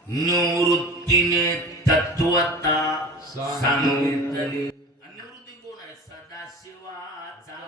निवृत्तीने तत्वता सांगितले. निवृत्ती कोण आहे? सदाशिवाचा.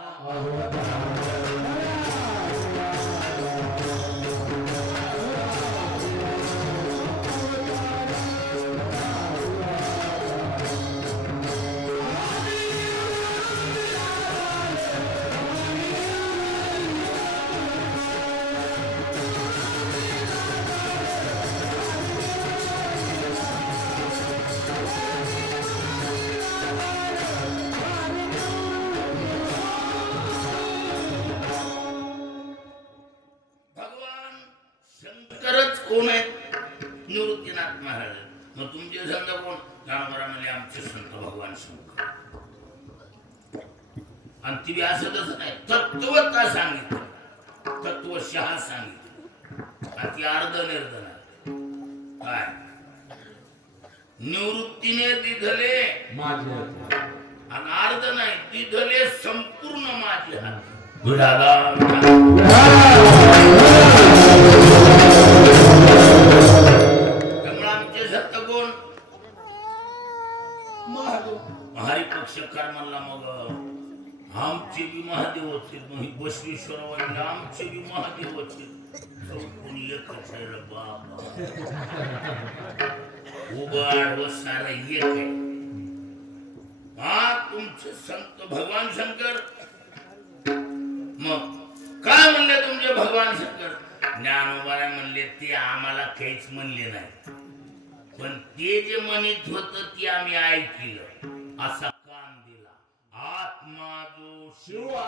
शंकरच कोण आहेत? निवृत्तीनाथ महाराज. मग तुमचे संत कोण? ज्ञानोबा म्हणले आमचे संत भगवान शंकर. आणि ती असं तसं नाही, तत्वता सांगितलं, तत्वशः सांगितलं. आणि ती अर्ध निर्धन आहे. काय? निवृत्तीने दिधले माझे आणि अर्ध नाही, दिधले संपूर्ण माझे हात. हरिपक्ष कर्माला मग आमचे बी महादेव होते. मग बसवेश्वर वडील आमचे बी महादेव होते. कोणी एकच आहे रे बाबा. उबाड व सारा एक आहे. हा तुमचे संत भगवान शंकर. मग काय म्हणले तुमचे भगवान शंकर? ज्ञानोबा म्हणले ते आम्हाला काहीच म्हणले नाही, पण ते जे म्हणत होत ते आम्ही ऐकलं. असा कान दिला आत्मा जो शिवा.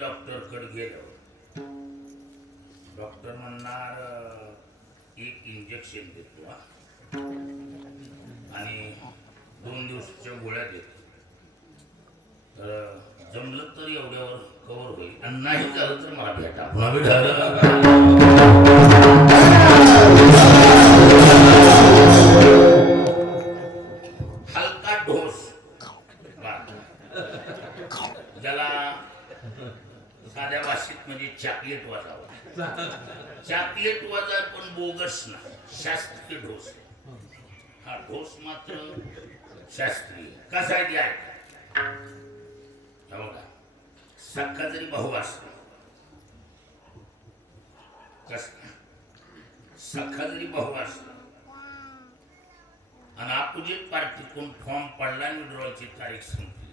डॉक्टरकडे गेलो. डॉक्टर म्हणणार एक इंजेक्शन देतो आणि 2 दिवसाच्या गोळ्या देतो. तर जमलं तर एवढ्यावर कव्हर होईल आणि नाही झालं तर मला भेटा. हलका डोस चॉकलेट वाजावा. चॉकलेट वाजा पण बोगस ना, शास्त्रीय ढोस. हा ढोस मात्र शास्त्रीय. कसा आहे ते ऐका. हे बघा, सख्खा जरी भाऊ असला, कसा सख्खा जरी भाऊ असला आणि अपोजिट पार्टी कोण फॉर्म पडला आणि विड्रॉलची तारीख संपली,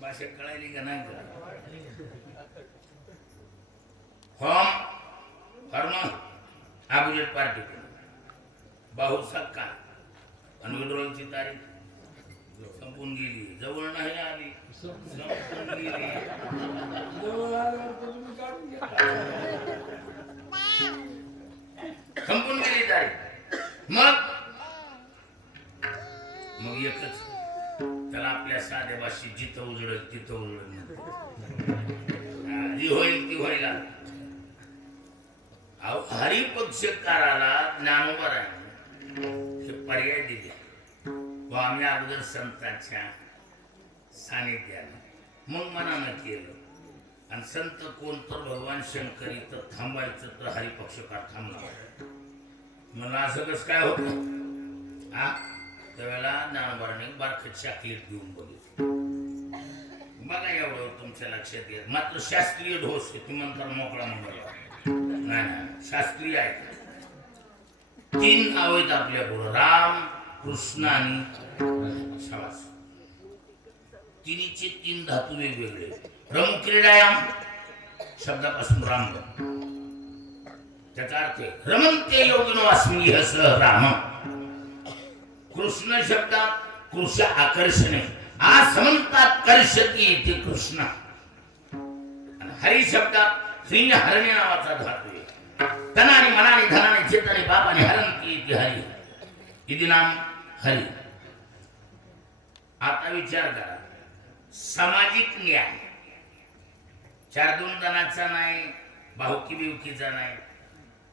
भाषा कळायली का नाही फॉर्म अपोजिट पार्टी भाऊ सक्का आणि विड्रॉलची तारीख संपून गेली, जवळ नाही आली, संपून गेली. संपून गेली तारीख. मग एकच त्याला आपल्या साध्या भाषेत जिथं उजळेल तिथं उजळेल, जी होईल ती होईल. हरिपक्षकाराला ज्ञानोबाराने हे पर्याय दिले. व आम्ही अगोदर संतांच्या सानिध्याने मग मनानं केलं. आणि संत कोण तर भगवान शंकर इथं थांबायचं तर हरिपक्षकार थांबला. मला असं कसं काय होतं हा, त्यावेळेला ज्ञानोबाराने बारखं चॉकलेट देऊन बघितलं. बघा एवढं तुमच्या लक्षात येत. मात्र शास्त्रीय ढोस ती म्हणतात मोकळा मोकळा नाही, शास्त्रीय आहे. 3 नाव आहेत आपल्या पुढं, राम, कृष्ण आणि शाबास. तिन्हीचे 3 धातू वेगवेगळे. रम क्रीडायाम शब्दापासून राम, त्याचा अर्थ रमंते योगिनो अस्मि हस राम. कृष्ण शब्दात कृष आकर्षणे, आसमंतात कर्षती इथे कृष्ण. हरी शब्दात श्री हरणे नावाचा धातू आहे. तनाने मनाने धनाने चेतने बापाने हरणती इथे हरी, इथे नाम हरी. आता विचार करा, सामाजिक न्याय 4-2 जणांचा नाही, भाऊकी बिवकीचा नाही,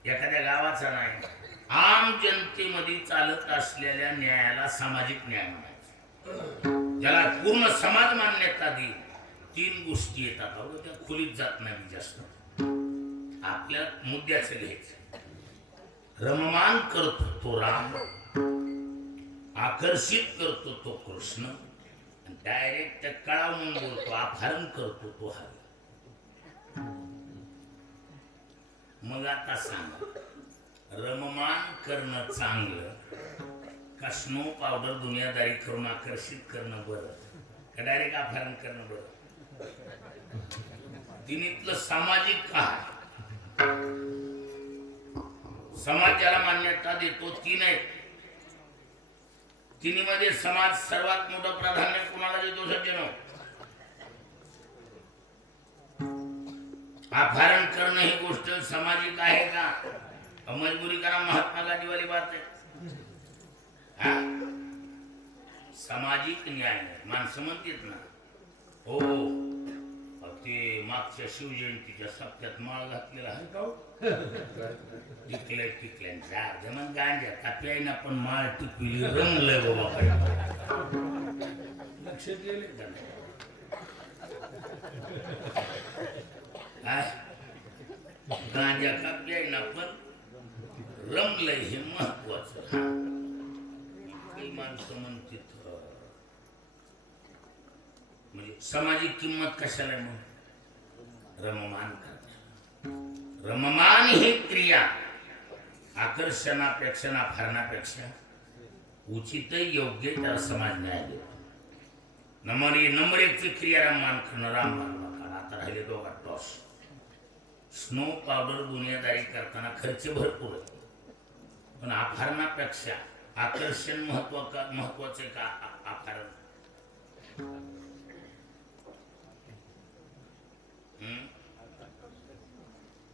एखाद्या गावाचा नाही, आम जनतेमध्ये चालत असलेल्या न्यायाला सामाजिक न्याय म्हणायचं. ज्याला पूर्ण समाज मान्यता देईल. 3 गोष्टी येतात. त्या खोलीत जात नाही जास्त, आपल्या मुद्द्याचं घ्यायचं. रममान करतो तो राम, आकर्षित करतो तो कृष्ण, डायरेक्ट कळाव म्हणून बोलतो, अपहरण करतो तो हरी. मग आता सांगा, रममान करणं चांगलं का स्नो पावडर दुनियादारी करून आकर्षित करणं बरं का डायरेक्ट अपहरण करणं बरं? तिन्हीतलं सामाजिक काय? समाज ज्याला मान्यता देतो 3 आहेत. तिन्हीमध्ये समाज सर्वात मोठं प्राधान्य कोणाला देतो सज्जनो? अपहरण करणं ही गोष्ट सामाजिक आहे का? मजबुरी करा, महात्मा गांधी वाली बात आहे. सामाजिक न्याय माणसं म्हणतात ना, हो ते मागच्या शिवजयंतीच्या सप्त्यात माळ घातलेला आहे का? टिकल्या जमन गांजा काप्याय ना, पण माळ टिकली रंगलंय बाबा. लक्षात गेले का? गांजा काप्याय ना, पण रंगलंय हे महत्वाचं. माणसं म्हणतात म्हणजे सामाजिक किंमत कशाला? मग रममान करणे. रममान ही क्रिया आकर्षणापेक्षा अपहरणापेक्षा उचित योग्य त्याला समाज न्याय देतो. नंबर 1 ची क्रिया रममान करणं, रामबाण. आता राहिले दोघा टॉस. स्नो पावडर दुनियादारी करताना खर्च भरपूर आहे, पण अपहरणापेक्षा आकर्षण महत्वाचे का अपहरण?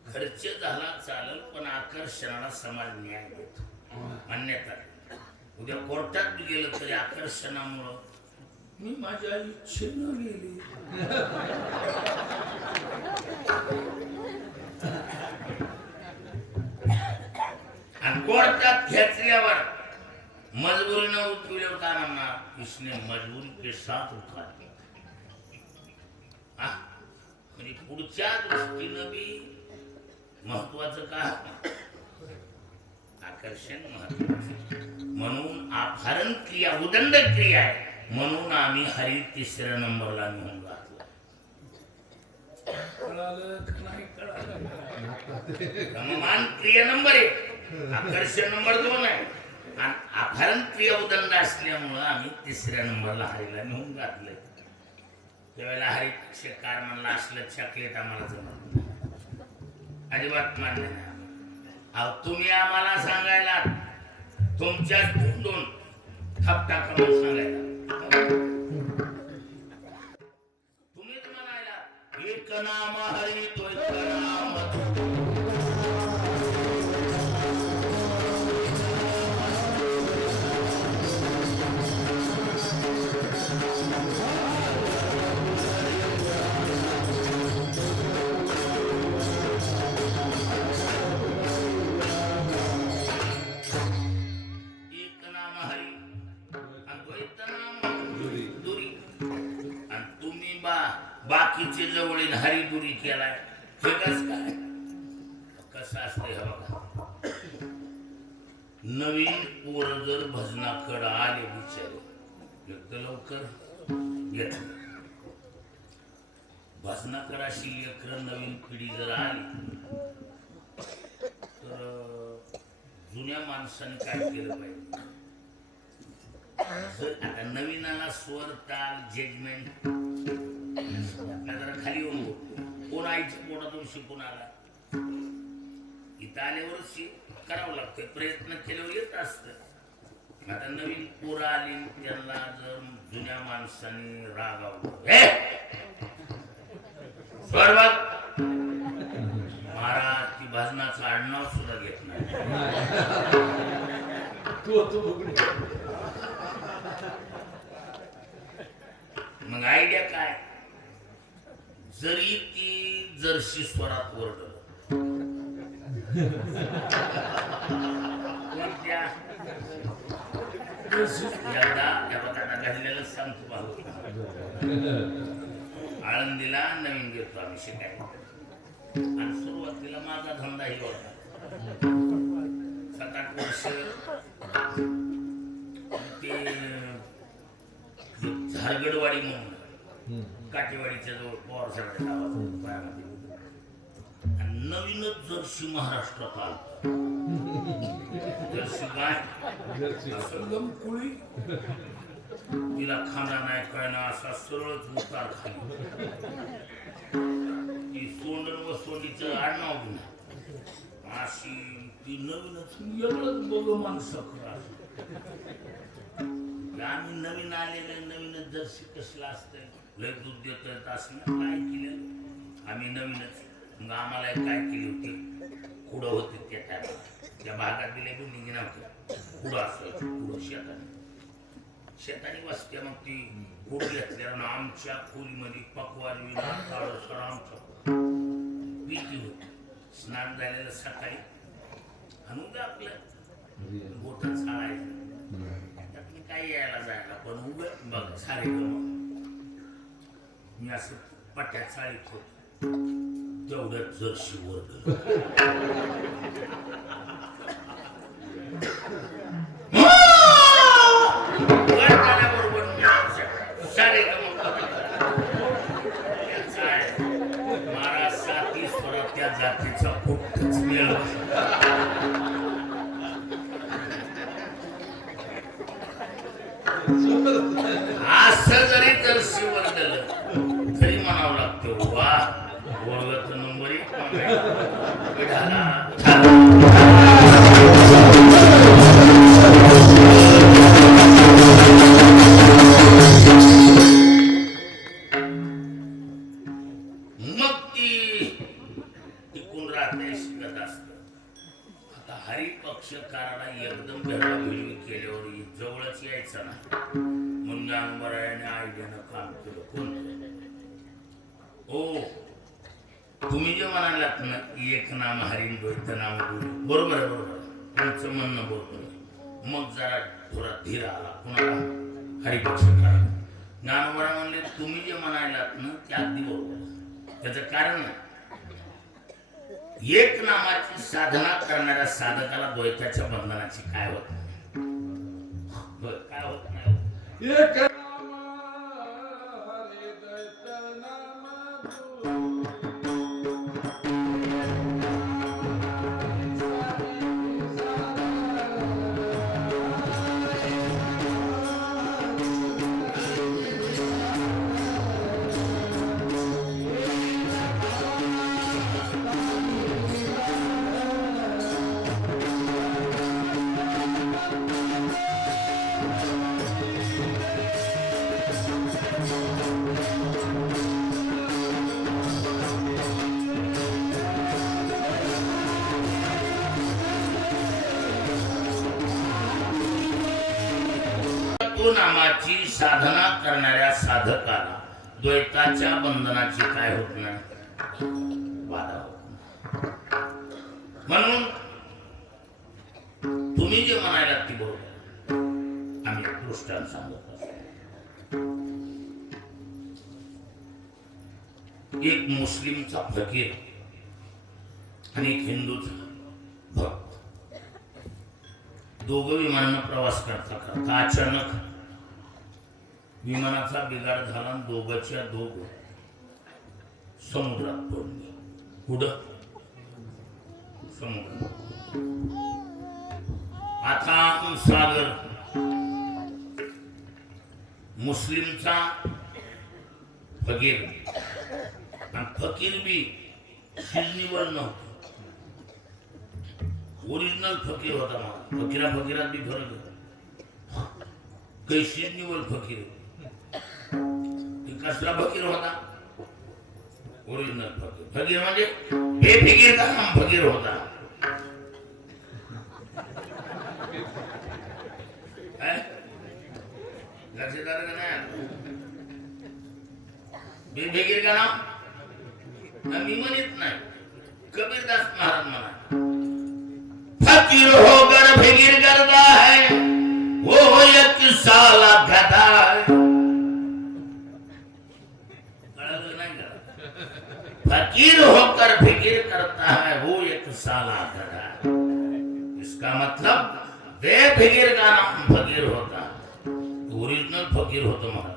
खर्च झाला चालेल, पण आकर्षणाला समाज न्याय देतो, मान्यता. उद्या कोर्टात गेलं तरी आकर्षणामुळं मी माझ्या इच्छेनं गेली. आणि कोर्टात खेचल्यावर मजबुरीनं उठविल्यावर काय म्हणणार? इसने मजबूरी के साथ उठा. म्हणजे पुढच्या दृष्टीनं बी महत्वाचं का आकर्षण महत्वाचं म्हणून आभारण क्रिया उदंड क्रिया आहे म्हणून आम्ही हरी तिसऱ्या नंबरला नेऊन घातला कळालं का नाही कळालं क्रममान क्रिया नंबर 1 आकर्षण नंबर 2 आहे आणि आभारण क्रिया उदंड असल्यामुळं आम्ही तिसऱ्या नंबरला हरीला नेऊन घातलंय त्यावेळेला हरिपक्षकार म्हणला असलं चॉकलेट आम्हाला जमत अजिबात मान्य नाही अहो तुम्ही आम्हाला सांगायला तुमच्याच दोन थप टाका म्हणून सांगायला तुम्हीच म्हणायला एक नाम हरी तो नाम बाकीचे जवळील हरिदुरी केलाय हे काय कसं असतंय हे बघा नवीन पोर जर भजनाकडे आले बिचारे एकदम लवकर येत भजनाकडे अशी लेकर नवीन पिढी जर आली तर जुन्या माणसाने काय केलं पाहिजे जर आता नवीनाला स्वर ताल जजमेंट जरा खाली येऊन कोण आईच्या पोटातून शिकून आला इथं आल्यावरच करावं लागतं प्रयत्न केल्यावर येत असत आता नवीन पोरं आली त्यांना जर जुन्या माणसाने रागावलं महाराज ती भजनाचं आडनाव सुद्धा घेत नाही मग आयडिया काय जरी ती जर्सी स्वरात ओरडलं कोणत्या घडलेलं सांगतो भाऊ आळंदीला नवीन गेलो आम्ही शिकायला आणि सुरुवातीला माझा धंदाही होता 7-8 वर्ष ते झारगडवाडी म्हणून काटेवाडीच्या जवळ पवार साहेबांच्या गावात नवीनच जर्सी महाराष्ट्रात आला जर्सी गाय कुळी तिला खांदा नाही काय ना असा सरळच उतार खाली ती सोंडण व सोंडीचं आडनाव घेऊन अशी ती नवीनच एवढंच बघ माणसं आम्ही नवीन आलेले नवीनच जर्सी कसलं असतंय लय दूध देत असं काय केलं आम्ही नवीनच मग आम्हाला काय केली होती कुडं होते त्या भागात दिले बिल्डिंग नव्हते कुडं असायचं कुडं शेताने बसते मग ती कुड घेतल्यावर आमच्या खोलीमध्ये पकवान विना काळं सर आमच्या भीती होती स्नान झालेलं सकाळी आणि उगा आपलं बोट चाळायचं त्यात काय यायला जायला पण उग बघ सारे मी असं पट्ट्यात चाळीत होतो तेवढ्यात जर्सी वर सारे महाराज साथी स्वरात त्या जातीचा खूपच मेळ असं जरी जर्सी वरडलं तरी म्हणावं लागतं वा ओळखत नंबर 1 मग ती टिकून राहते शिकत असत आता हरिपक्षकाराला एकदम भेटाभेटी केल्यावर जवळच यायचं ना म्हणून अंबरायाने आयडियानं काम केलं कोणतं हो तुम्ही जे म्हणालात ना एक नाम हरिण द्वैत नाम गुरु बरोबर आहे बरोबर तुमचं म्हणणं बरोबर आहे मग जरा थोडा धीर आला कुणाला हरिपक्षकाराला ज्ञानोबरा म्हणले तुम्ही जे म्हणालात ना ते अगदी बरोबर त्याचं कारण एक नामाची साधना करणाऱ्या साधकाला द्वैताच्या बंधनाची काय होत नाही. काय होत नाही. एक नाम हरे दैत नाम तू. तो नामाची साधना करणाऱ्या साधकाला द्वैताच्या बंधनाची काय होत नाही, बाधा होत नाही. म्हणून तुम्ही जे म्हणायला ती बरोबर, आम्ही दृष्टांत सांगत असतो. एक मुस्लिमचा फकीर आणि एक हिंदूचा भक्त दोघं विमानानं प्रवास करता करता अचानक विमानाचा बिघाड झाला आणि दोघंच्या दोघं समुद्रात पडले. कुठं? समुद्रात. आता सागर. मुस्लिमचा फकीर आणि फकीर बी शिजनीवर नव्हतं. ओरिजिनल फकीर होता. मला फकीरात बी फरक आहे. काही शिजनीवर फकीर. कसला फकीर होता? ओरिजिनल फकीर. फकीर म्हणजे बेफिकीर का नाम फकीर होता. लक्षात आलं का नाही? बेफिकीर का नाम मी म्हणत नाही, कबीरदास महाराज म्हणा. फकीर होकर फिकिर करता है वो एक साला गधा है. फकीर होकर फिकिर करता है वो एक साला गधा है. इसका मतलब बेफिकिर का नाम फकीर होता. ओरिजिनल फकीर होता महाराज.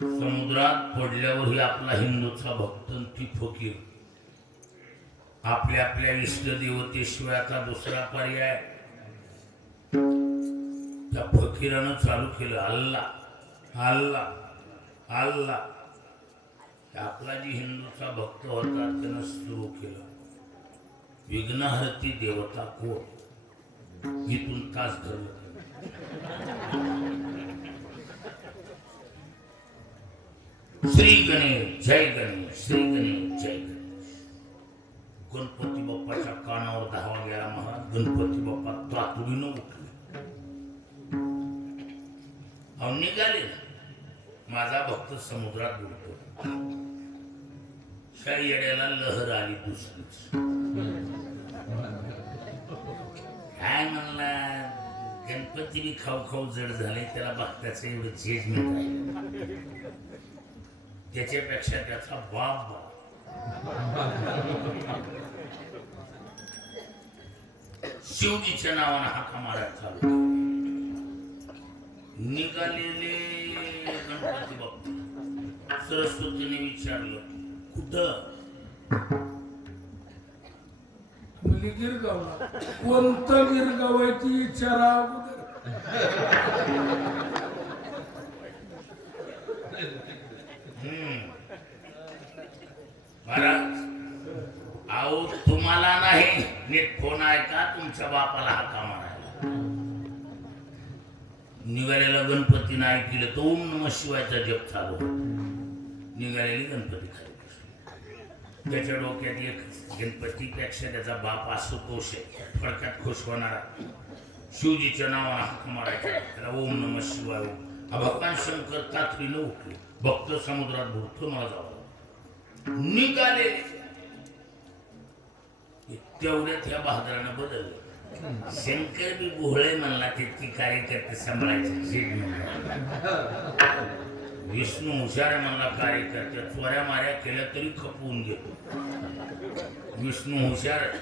समुद्रात पडल्यावरही आपला हिंदूचा भक्त ती फकीर. आपल्या आपल्या इष्टदेवतेशिवाय आता दुसरा पर्याय. त्या फकीरानं चालू केलं अल्लाह अल्लाह अल्लाह. आपला जी हिंदूचा भक्त होता त्यानं सुरू केलं विघ्नहर्ती देवता कोण. इथून तास धरलं. श्री गणेश जय गणेश, श्री गणेश जय गणेश. गणपती बाप्पाच्या कानावर धावा गेला महाराज. गणपती बाप्पा तातडीनं उठले. अहो निघाले. माझा भक्त समुद्रात बुडतो. त्या येड्याला लहर आली दुसरीच. काय म्हणला, गणपती बी खाऊ खाऊ जड झाले. त्याला भक्ताचं एवढं झेजमेंट राहिलं. त्याच्यापेक्षा त्याचा बाप शिवजीच्या नावानं हाका मारायला चालू. निघालेले गणपती बाप्पा सरस्वतीने विचारलं कुठं. गिरगावला. कोणतं गिरगाव आहे ती विचारा. महाराज अहो तुम्हाला नाही नीट फोन आहे का तुमच्या बापाला हाका मारायला. निघालेला गणपती नाही केलं तर ओम नमः शिवायचा जप चालू होता. निघालेली गणपती खाली बसली. त्याच्या डोक्यात एक गणपतीपेक्षा त्याचा बाप आशुतोष आहे. फडक्यात खुश होणारा. शिवजीच्या नावाला हाक मारायचा. त्याला ओम नमः शिवाय. भगवान शंकर तातडीनं उठले. भक्त समुद्रात बुडतो. मला जावं निघाले. तेवढ्यात ह्या बहादरानं बदललं. शंकर बी भोळे म्हणला. तितकी कार्यकर्ते सांभाळायचे. विष्णू हुशार आहे म्हणला कार्यकर्त्या, चोऱ्या माऱ्या केल्या तरी खपवून घेतो. विष्णू हुशार आहे.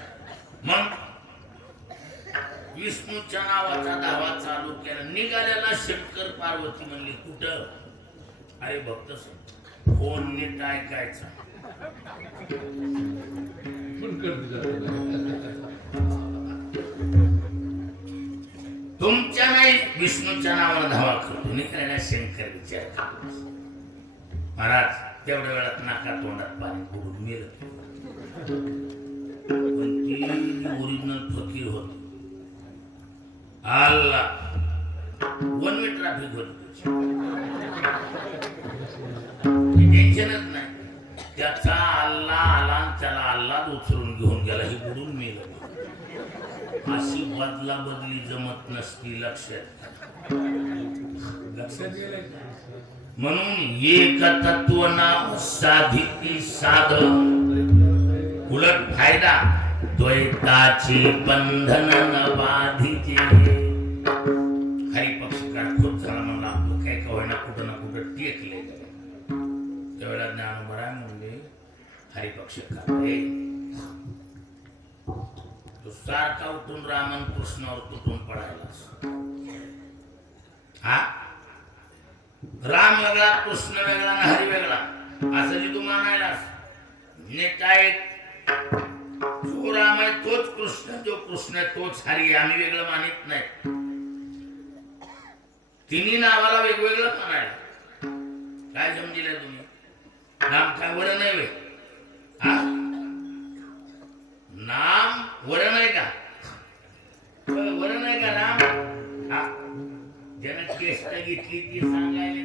मग विष्णूच्या नावाचा धावा चालू केला. निघाल्याला शंकर पार्वती म्हणली कुठं? अरे भक्त फोन नीट ऐकायचा. पण करते जात तुमच्या नाही विष्णूच्या नावानं धावा करतो. निघाल्याला शंकर विचार करतो. महाराज तेवढ्या वेळात नाका तोंडात पाणी पडून मेलं. पण ती ओरिजिनल फकीर होती. अल्ला 1 वे ट्रॅफिक होती. टेन्शनच नाही. त्याचा अल्ला आला आणि त्याला अल्लाच उचलून घेऊन गेला. ही बुडून मेलं. अशी बदला बदली जमत नसती. लक्षात गेलं. म्हणून एक तत्व नाव साधिती साध, उलट फायदा द्वैताची बंधन न बाधिते. हरिपक्षकार खूप झाला म्हणला आपलं काय का होईना कुठं ना कुठं टेकले. त्यावेळेला ज्ञानोबराय म्हणले हरिपक्षकार तो सारखा उठून रामन कृष्णावर तुटून पडायला. हा राम वेगळा कृष्ण वेगळा आणि हरी वेगळा असं जी तू मानायलास. काय जो राम आहे तोच कृष्ण, जो कृष्ण आहे तोच हरी. आम्ही वेगळं मानित नाही. तिन्ही नावाला वेगवेगळं म्हणायला. काय समजिले तुम्ही? नाम काय वर नाही वे? हा नाम वर नाही का? वर नाही का नाम? हा ज्यानं टेस्ट घेतली ती सांगायला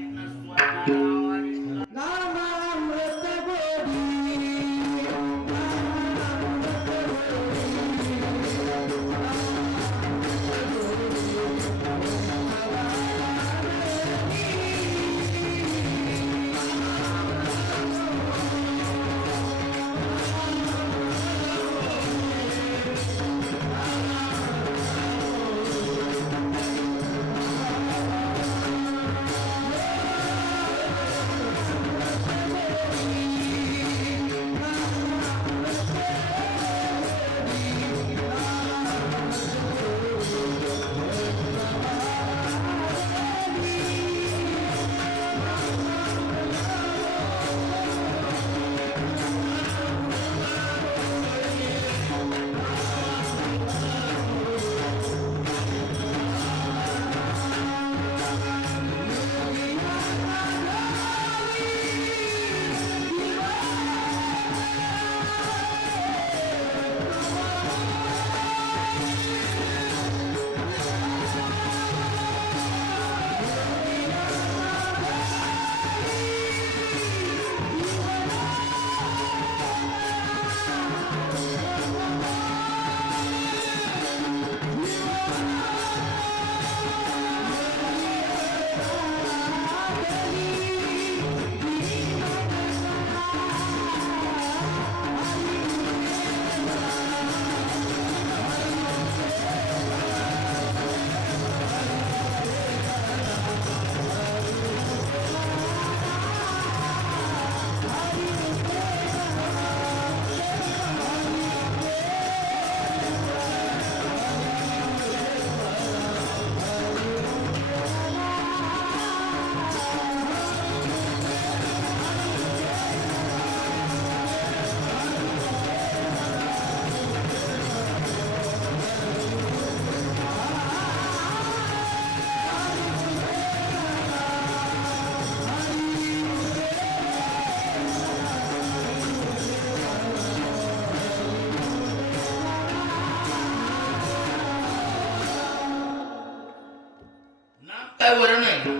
ना काय वरण आहे.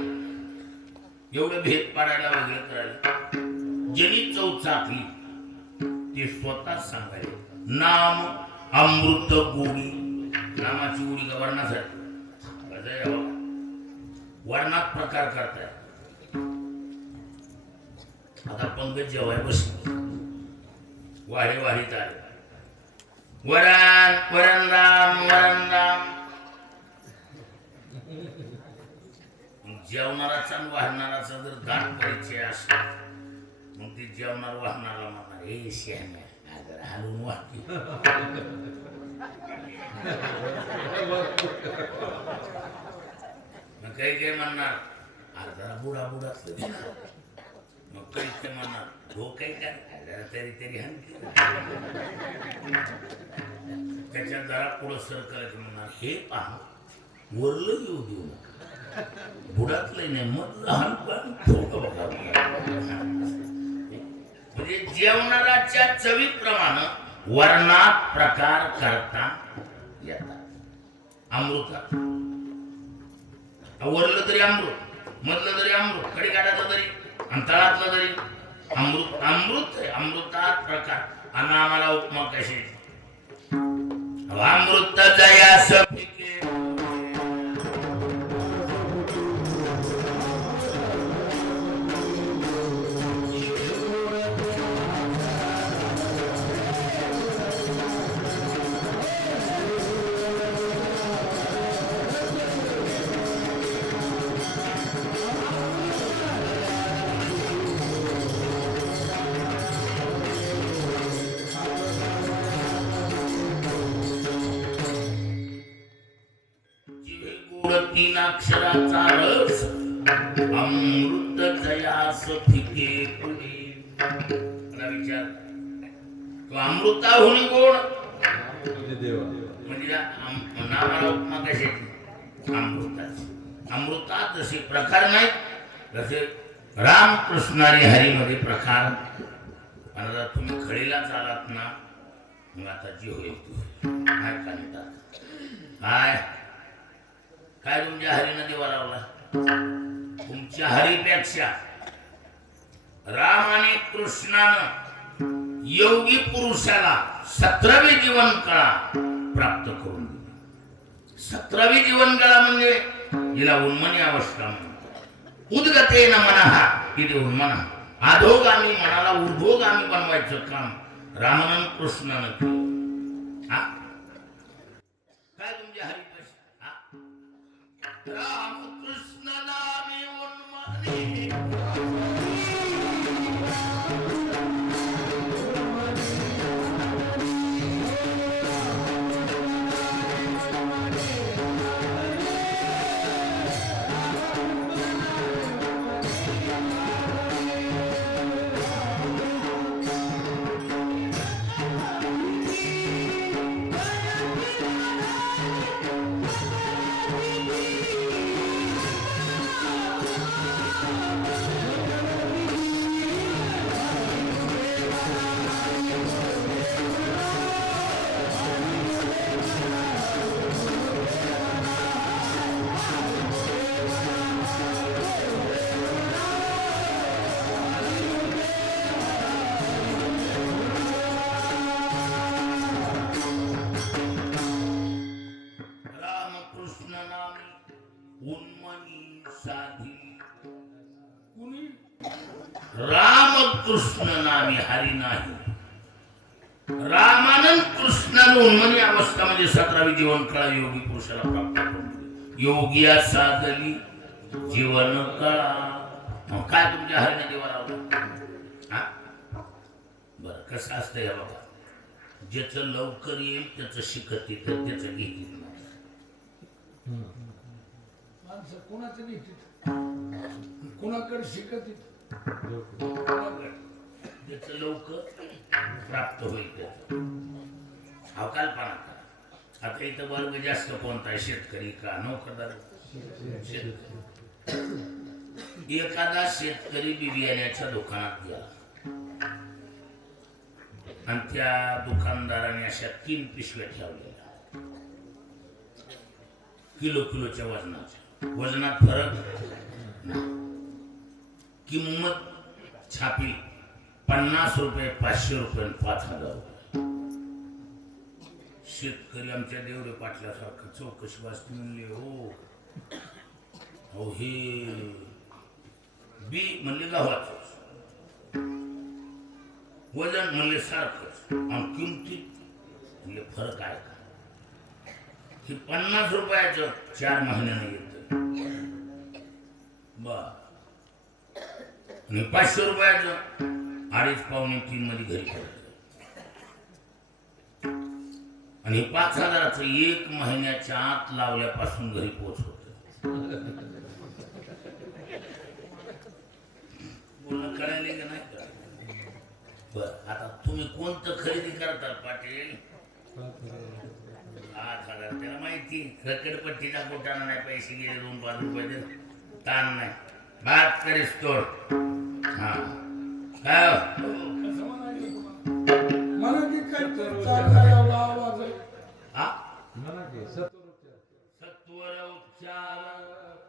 एवढं भेद पाडायला वेगळं करायला. ज्यांनी चौचाकली ते स्वतः सांगायला. नाम अमृत गोडी. नामाची गोडी का वर्णासाठी? वर्णात प्रकार करताय. आता पंकज जेवाय बसली. वारे वारीत आले. वरण वरण राम वरण राम. जेवणाराचा आणि वाहणाराचा जर गाठ परिचय असला मग ते जेवणार वाहणारा म्हणणार हे शहाण्या अगर हलवून वाहते मग काही काही म्हणणार अर्धा बुडा बुडाच मग काही ते म्हणणार हो काही काय जरा तरी तरी हलकी त्याच्यात जरा पुढं सरकायचं म्हणणार हे पहा वरलं येऊ देऊ नका बुडातलं नाही मग लहान पण थोडं बघा म्हणजे जेवणाराच्या चवीप्रमाणे वर्णात प्रकार करता येतात अमृतात वरलं तरी अमृत मधलं तरी अमृत कडी काढायचं तरी अंतरातलं तरी अमृत अमृत आहे अमृतात प्रकार आणि आम्हाला उपमा कशी अमृत जया सपिके तीन अक्षराचा रस अमृत जयास फिके पुढे विचार तो अमृताहुनी कोण म्हणजे नावाला उपमा कशाची अमृताची अमृतात जसे प्रकार नाहीत तसे रामकृष्णारी हरीमध्ये प्रकार आणि तुम्ही खडीला चालात ना मग आता जी होईल ती काय म्हणतात काय काय तुमच्या हरीनं देवा लावला तुमच्या हरीपेक्षा राम आणि कृष्णानं योगी पुरुषाला 17वी जीवन कळा प्राप्त करून दिली 17वी जीवन कळा म्हणजे हिला उन्मनी अवस्था म्हणतात उद्गतेन मनहा इथे उन्मना अधोगामी मनाला ऊर्ध्वगामी बनवायचं काम रामानं कृष्णानं केलं काय तुमच्या हरी राम कृष्ण नामे उन्मनी राम कृष्ण नामी हरी नाही रामानंद कृष्णानं उन्मनी अवस्था म्हणजे 17वी जीवन कळा योगी पुरुषाला प्राप्त करून योगिया साधली जीवन कळा मग काय तुमच्या हरीने देवा लावला बरं कसं असतं या बाबा ज्याचं लवकर येईल त्याचं शिकत येतं त्याचं घेत माणसं कोणाचं घेत कोणाकडे शिकत त्याचं लवकर प्राप्त होईल त्याचं अवकालपणा करा आता इथं वर्ग जास्त कोणता आहे शेतकरी का नोकरदार शेतकरी एखादा शेतकरी बियाण्याच्या दुकानात गेला आणि त्या दुकानदाराने अशा 3 पिशव्या ठेवलेल्या किलोच्या वजनात फरक किंमत छापी 50 रुपये 500 रुपये 5000 रुपये शेतकरी आमच्या देवरे पाटलासारखं चौकशी वाचती म्हणले हो हे बी म्हणले गावाच वजन म्हणले सारखंच आणि किमतीत म्हणले फरक आहे का हे 50 रुपयाचं 4 महिन्यानं येतं बर आणि 500 रुपयाचं 2.5-3 मध्ये घरी करायचं आणि 5,000चं 1 महिन्याच्या आत लावल्यापासून घरी पोहोचवत. बोलणं कळायले का नाही का? बर आता तुम्ही कोणतं खरेदी करता पाटील? 5,000 त्याला माहिती रकडपट्टीचा कोटाना नाही, पैसे गेले 2-5 रुपये दे, ताण नाही, बात करीस तोड. हा काय हो? मला की काय चालला एवढा आवाज आहे. हा म्हणा की सत्वरोपचार. सत्वर उच्चार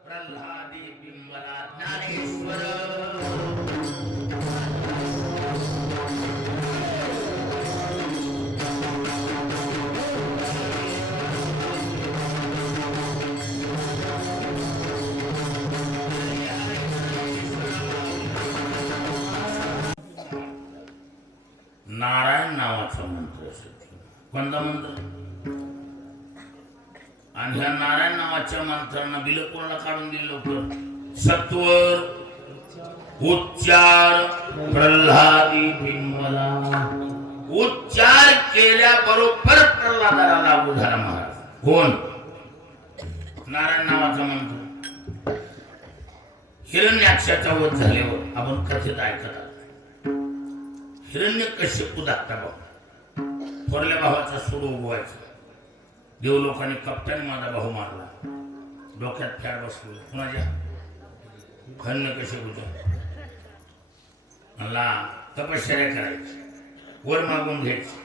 प्रल्हादी बिंबला ज्ञानेश्वर. नारायण नावाचा मंत्र असेल. कोणता मंत्र? आणि ह्या नारायण नावाच्या मंत्रांना बिल कोणाला काढून दिलं लवकर? सत्वर उच्चार प्रल्हादी बिंबला. उच्चार केल्याबरोबर प्रल्हादाला लागू झाला महाराज. कोण? नारायण नावाचा मंत्र. हिरण्याक्षाचा वध झाल्यावर आपण कथित ऐकत आहोत. हिरण्यकश्यपू धाकटा भाऊ थोरल्या भावाचा सूड उगवायचा. देव लोकांनी कपट्याने माझा भाऊ मारला. डोक्यात फॅड बसलो कुणाच्या? हिरण्यकश्यपूच्या. मला तपश्चर्या करायची, वर मागून घ्यायची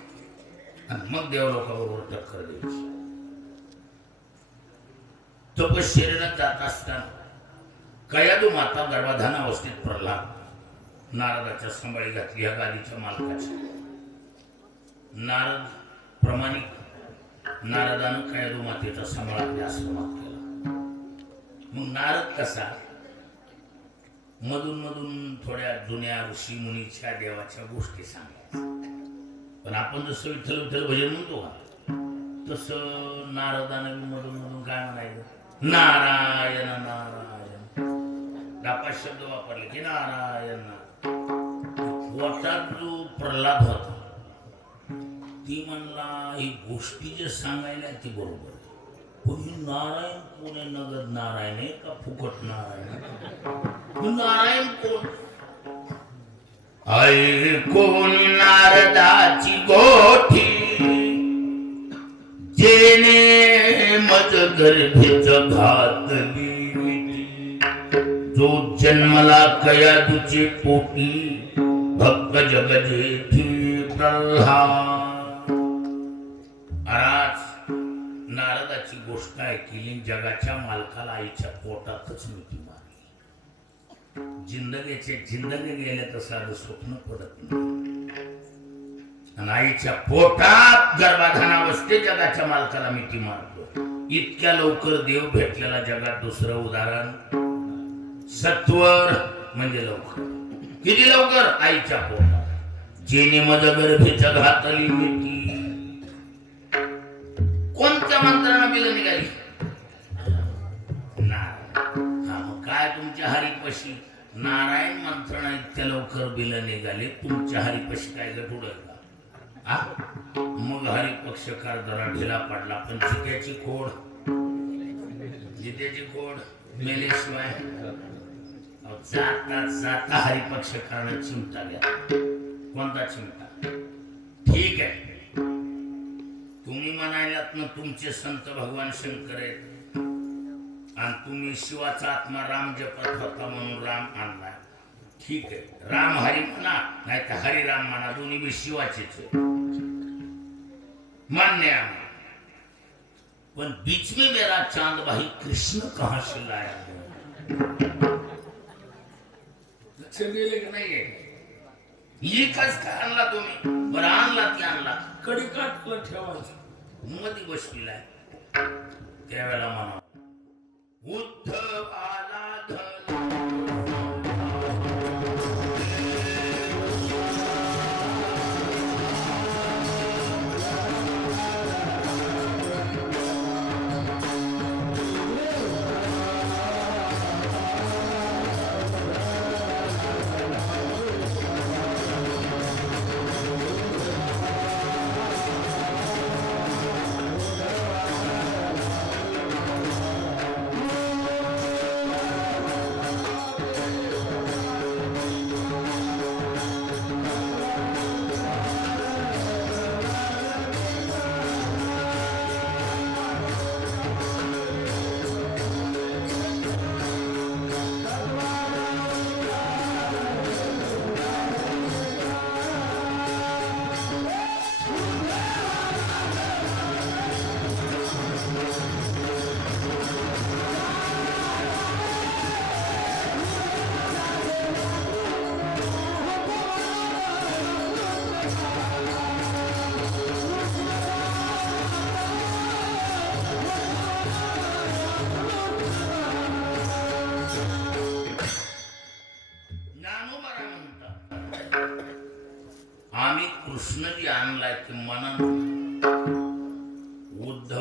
आणि मग देव लोकांबरोबर टक्कर द्यायची. तपश्चर्याला जात असताना कयादू माता गर्भाधान अवस्थेत प्रल्हाद नारदाच्या संभाळी घातली. ह्या गादीच्या मालकाची नारद प्रमाणिक नारदानं कयादू मातेचा सांभाळ आपल्या आश्रमात केला. मग नारद कसा मधून मधून थोड्या जुन्या ऋषी मुनीच्या देवाच्या गोष्टी सांगायच्या. पण आपण जसं विठ्ठल विठ्ठल भजन म्हणतो का तसं नारदानं मधून मधून काय म्हणायचं? नारायण नारायण. 5 शब्द वापरले की नारायण. पोटात जो प्रल्हाद होता ती म्हणला ही गोष्टी जे सांगायला ती बरोबर, पण ही नारायण कोण आहे? नगद नारायण आहे का फुकट नारायण? नारायण कोण? ऐकून नारदाची गोठी जेने मज गर्भेच घातली. जो जन्मला कयादूचे पोटी भक्त जगजेठी प्रल्हाद. आज नारदाची गोष्ट ऐकली. जगाच्या मालकाला आईच्या पोटातच मिठी मारली. जिंदगी गेल्या तर साधं स्वप्न पडत नाही. आणि आईच्या पोटात गर्भाधानावस्थेत जगाच्या मालकाला मिठी मारतो. इतक्या लवकर देव भेटलेला जगात दुसरं उदाहरण सत्वर म्हणजे लवकर. किती लवकर? आईच्या पोटात. जेने मज गर्भेच्या घातली मिठी. कोणत्या मंत्रानं बिल निघाली? नारायण. हा मग काय तुमच्या हरिपशी नारायण मंत्रणा इतक्या लवकर बिल निघाले, तुमच्या हरिपशी काय गट उडल का? मग हरिपक्षकार जरा ढिला पडला. पण जित्याची खोड मेल्याशिवाय जाता जाता हरिपक्षकाराने चिमटा घ्या. कोणता चिमटा? ठीक आहे, तुम्ही म्हणायलात ना तुमचे संत भगवान शंकर आहेत आणि तुम्ही शिवाचा आत्मा राम जपत होता म्हणून राम आणला. ठीक आहे, राम हरी म्हणा नाही तर हरिराम म्हणा, दोन्ही बी शिवाचेच मान्य आहे. पण बीच में मेरा चांद भाई कृष्ण कहां से लाया? लक्ष दिले की नाहीये? एकच का आणला तुम्ही? बरं आणला ती आणला कडी काटला ठेवायचं मध्ये बसलेला त्यावेळेला म्हणा उद्धव आला धन.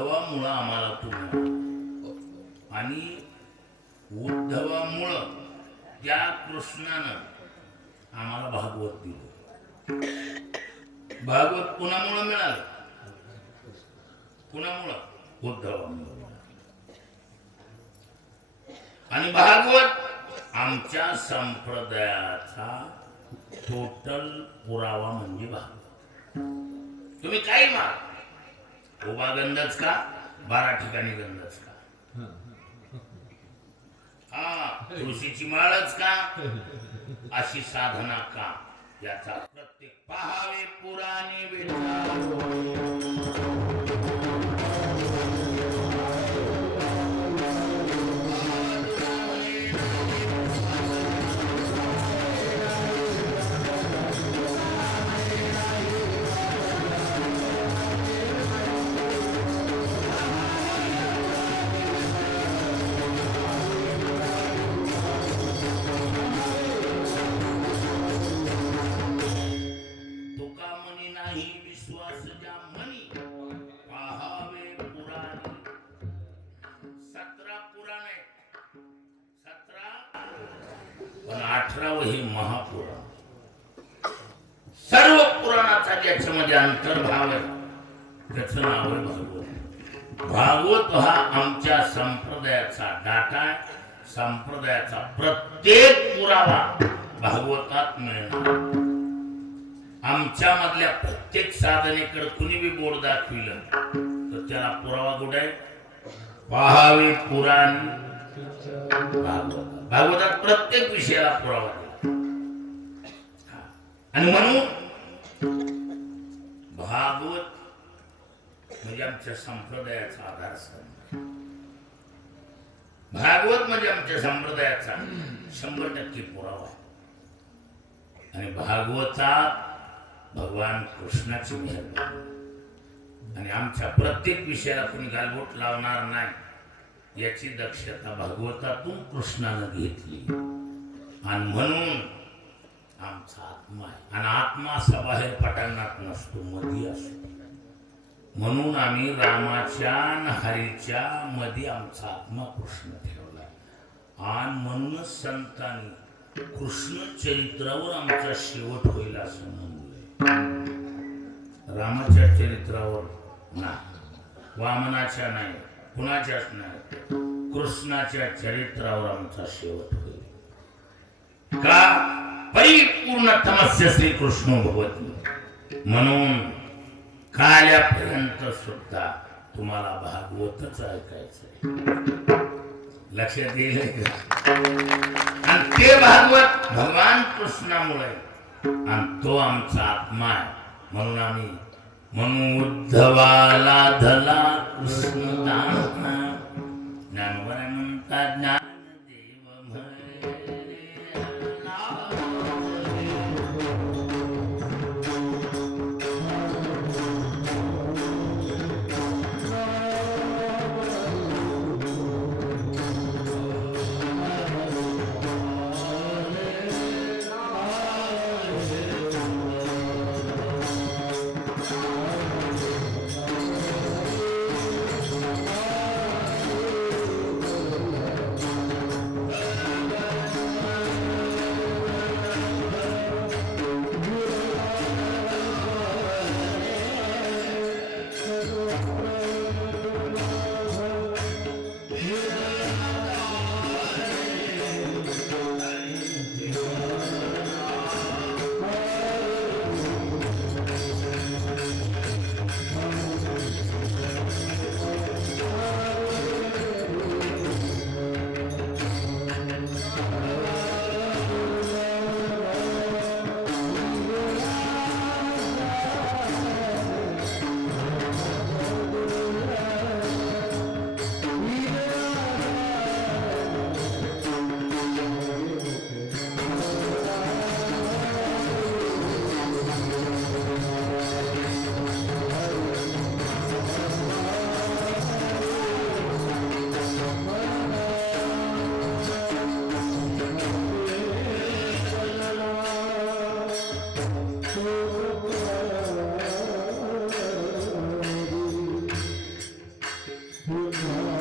उद्धवामुळं आम्हाला तू मिळाला आणि उद्धवामुळं त्या कृष्णानं आम्हाला भागवत दिलं. भागवत कुणामुळं मिळालं? कुणामुळं? उद्धवामुळं. आणि भागवत आमच्या संप्रदायाचा टोटल पुरावा म्हणजे भागवत. तुम्ही काही माग, उभा गंधच का, 12 ठिकाणी गंधच का, हा तुळशीची माळच का, अशी साधना का, याचा प्रत्येक पहावे पुराणे पण 18वं हे महापुराण. सर्व पुराणाचा ज्याच्यामध्ये अंतर्भाव आहे त्याचं नाव आहे भागवत. भागवत हा आमच्या संप्रदायाचा डाटा आहे. संप्रदायाचा प्रत्येक पुरावा भागवतात मिळणार. आमच्या मधल्या प्रत्येक साधनेकडे कुणी बी बोर्ड दाखविलं तर त्याला पुरावा कुठे आहे? पहावे पुराण भागवत. भागवतात प्रत्येक विषयाला पुरावा दिला. आणि म्हणून भागवत म्हणजे आमच्या संप्रदायाचा आधारस्तंभ. भागवत म्हणजे आमच्या संप्रदायाचा 100% पुरावा. आणि भागवतात भगवान कृष्णाची मेहरबानी आणि आमच्या प्रत्येक विषयाला कोणी गालबोट लावणार नाही याची दक्षता भागवतातून कृष्णानं घेतली. आणि म्हणून आमचा आत्मा आहे. आणि आत्मा असा बाहेर पटांगणात नसतो, मध्ये असतो. म्हणून आम्ही रामाच्या आणि हरीच्या मध्ये आमचा आत्मा कृष्ण ठेवला. आणि म्हणूनच संतांनी कृष्ण चरित्रावर आमचा शेवट होईल असं म्हणलंय. रामाच्या चरित्रावर नाही, वामनाच्या नाही, कुणाच्याच नाही, कृष्णाच्या चरित्रावर आमचा शेवट होईल. का? परिपूर्ण तमस्य श्रीकृष्ण भवती. म्हणून काल्यापर्यंत सुद्धा तुम्हाला भागवतच ऐकायचंय. लक्षात येईल का? आणि ते भागवत भगवान कृष्णामुळे आणि तो आमचा आत्मा आहे. म्हणून आम्ही म्हणून उद्धवाला धला कृष्ण दाना ज्ञानवर म्हणता ज्ञान शुद्ध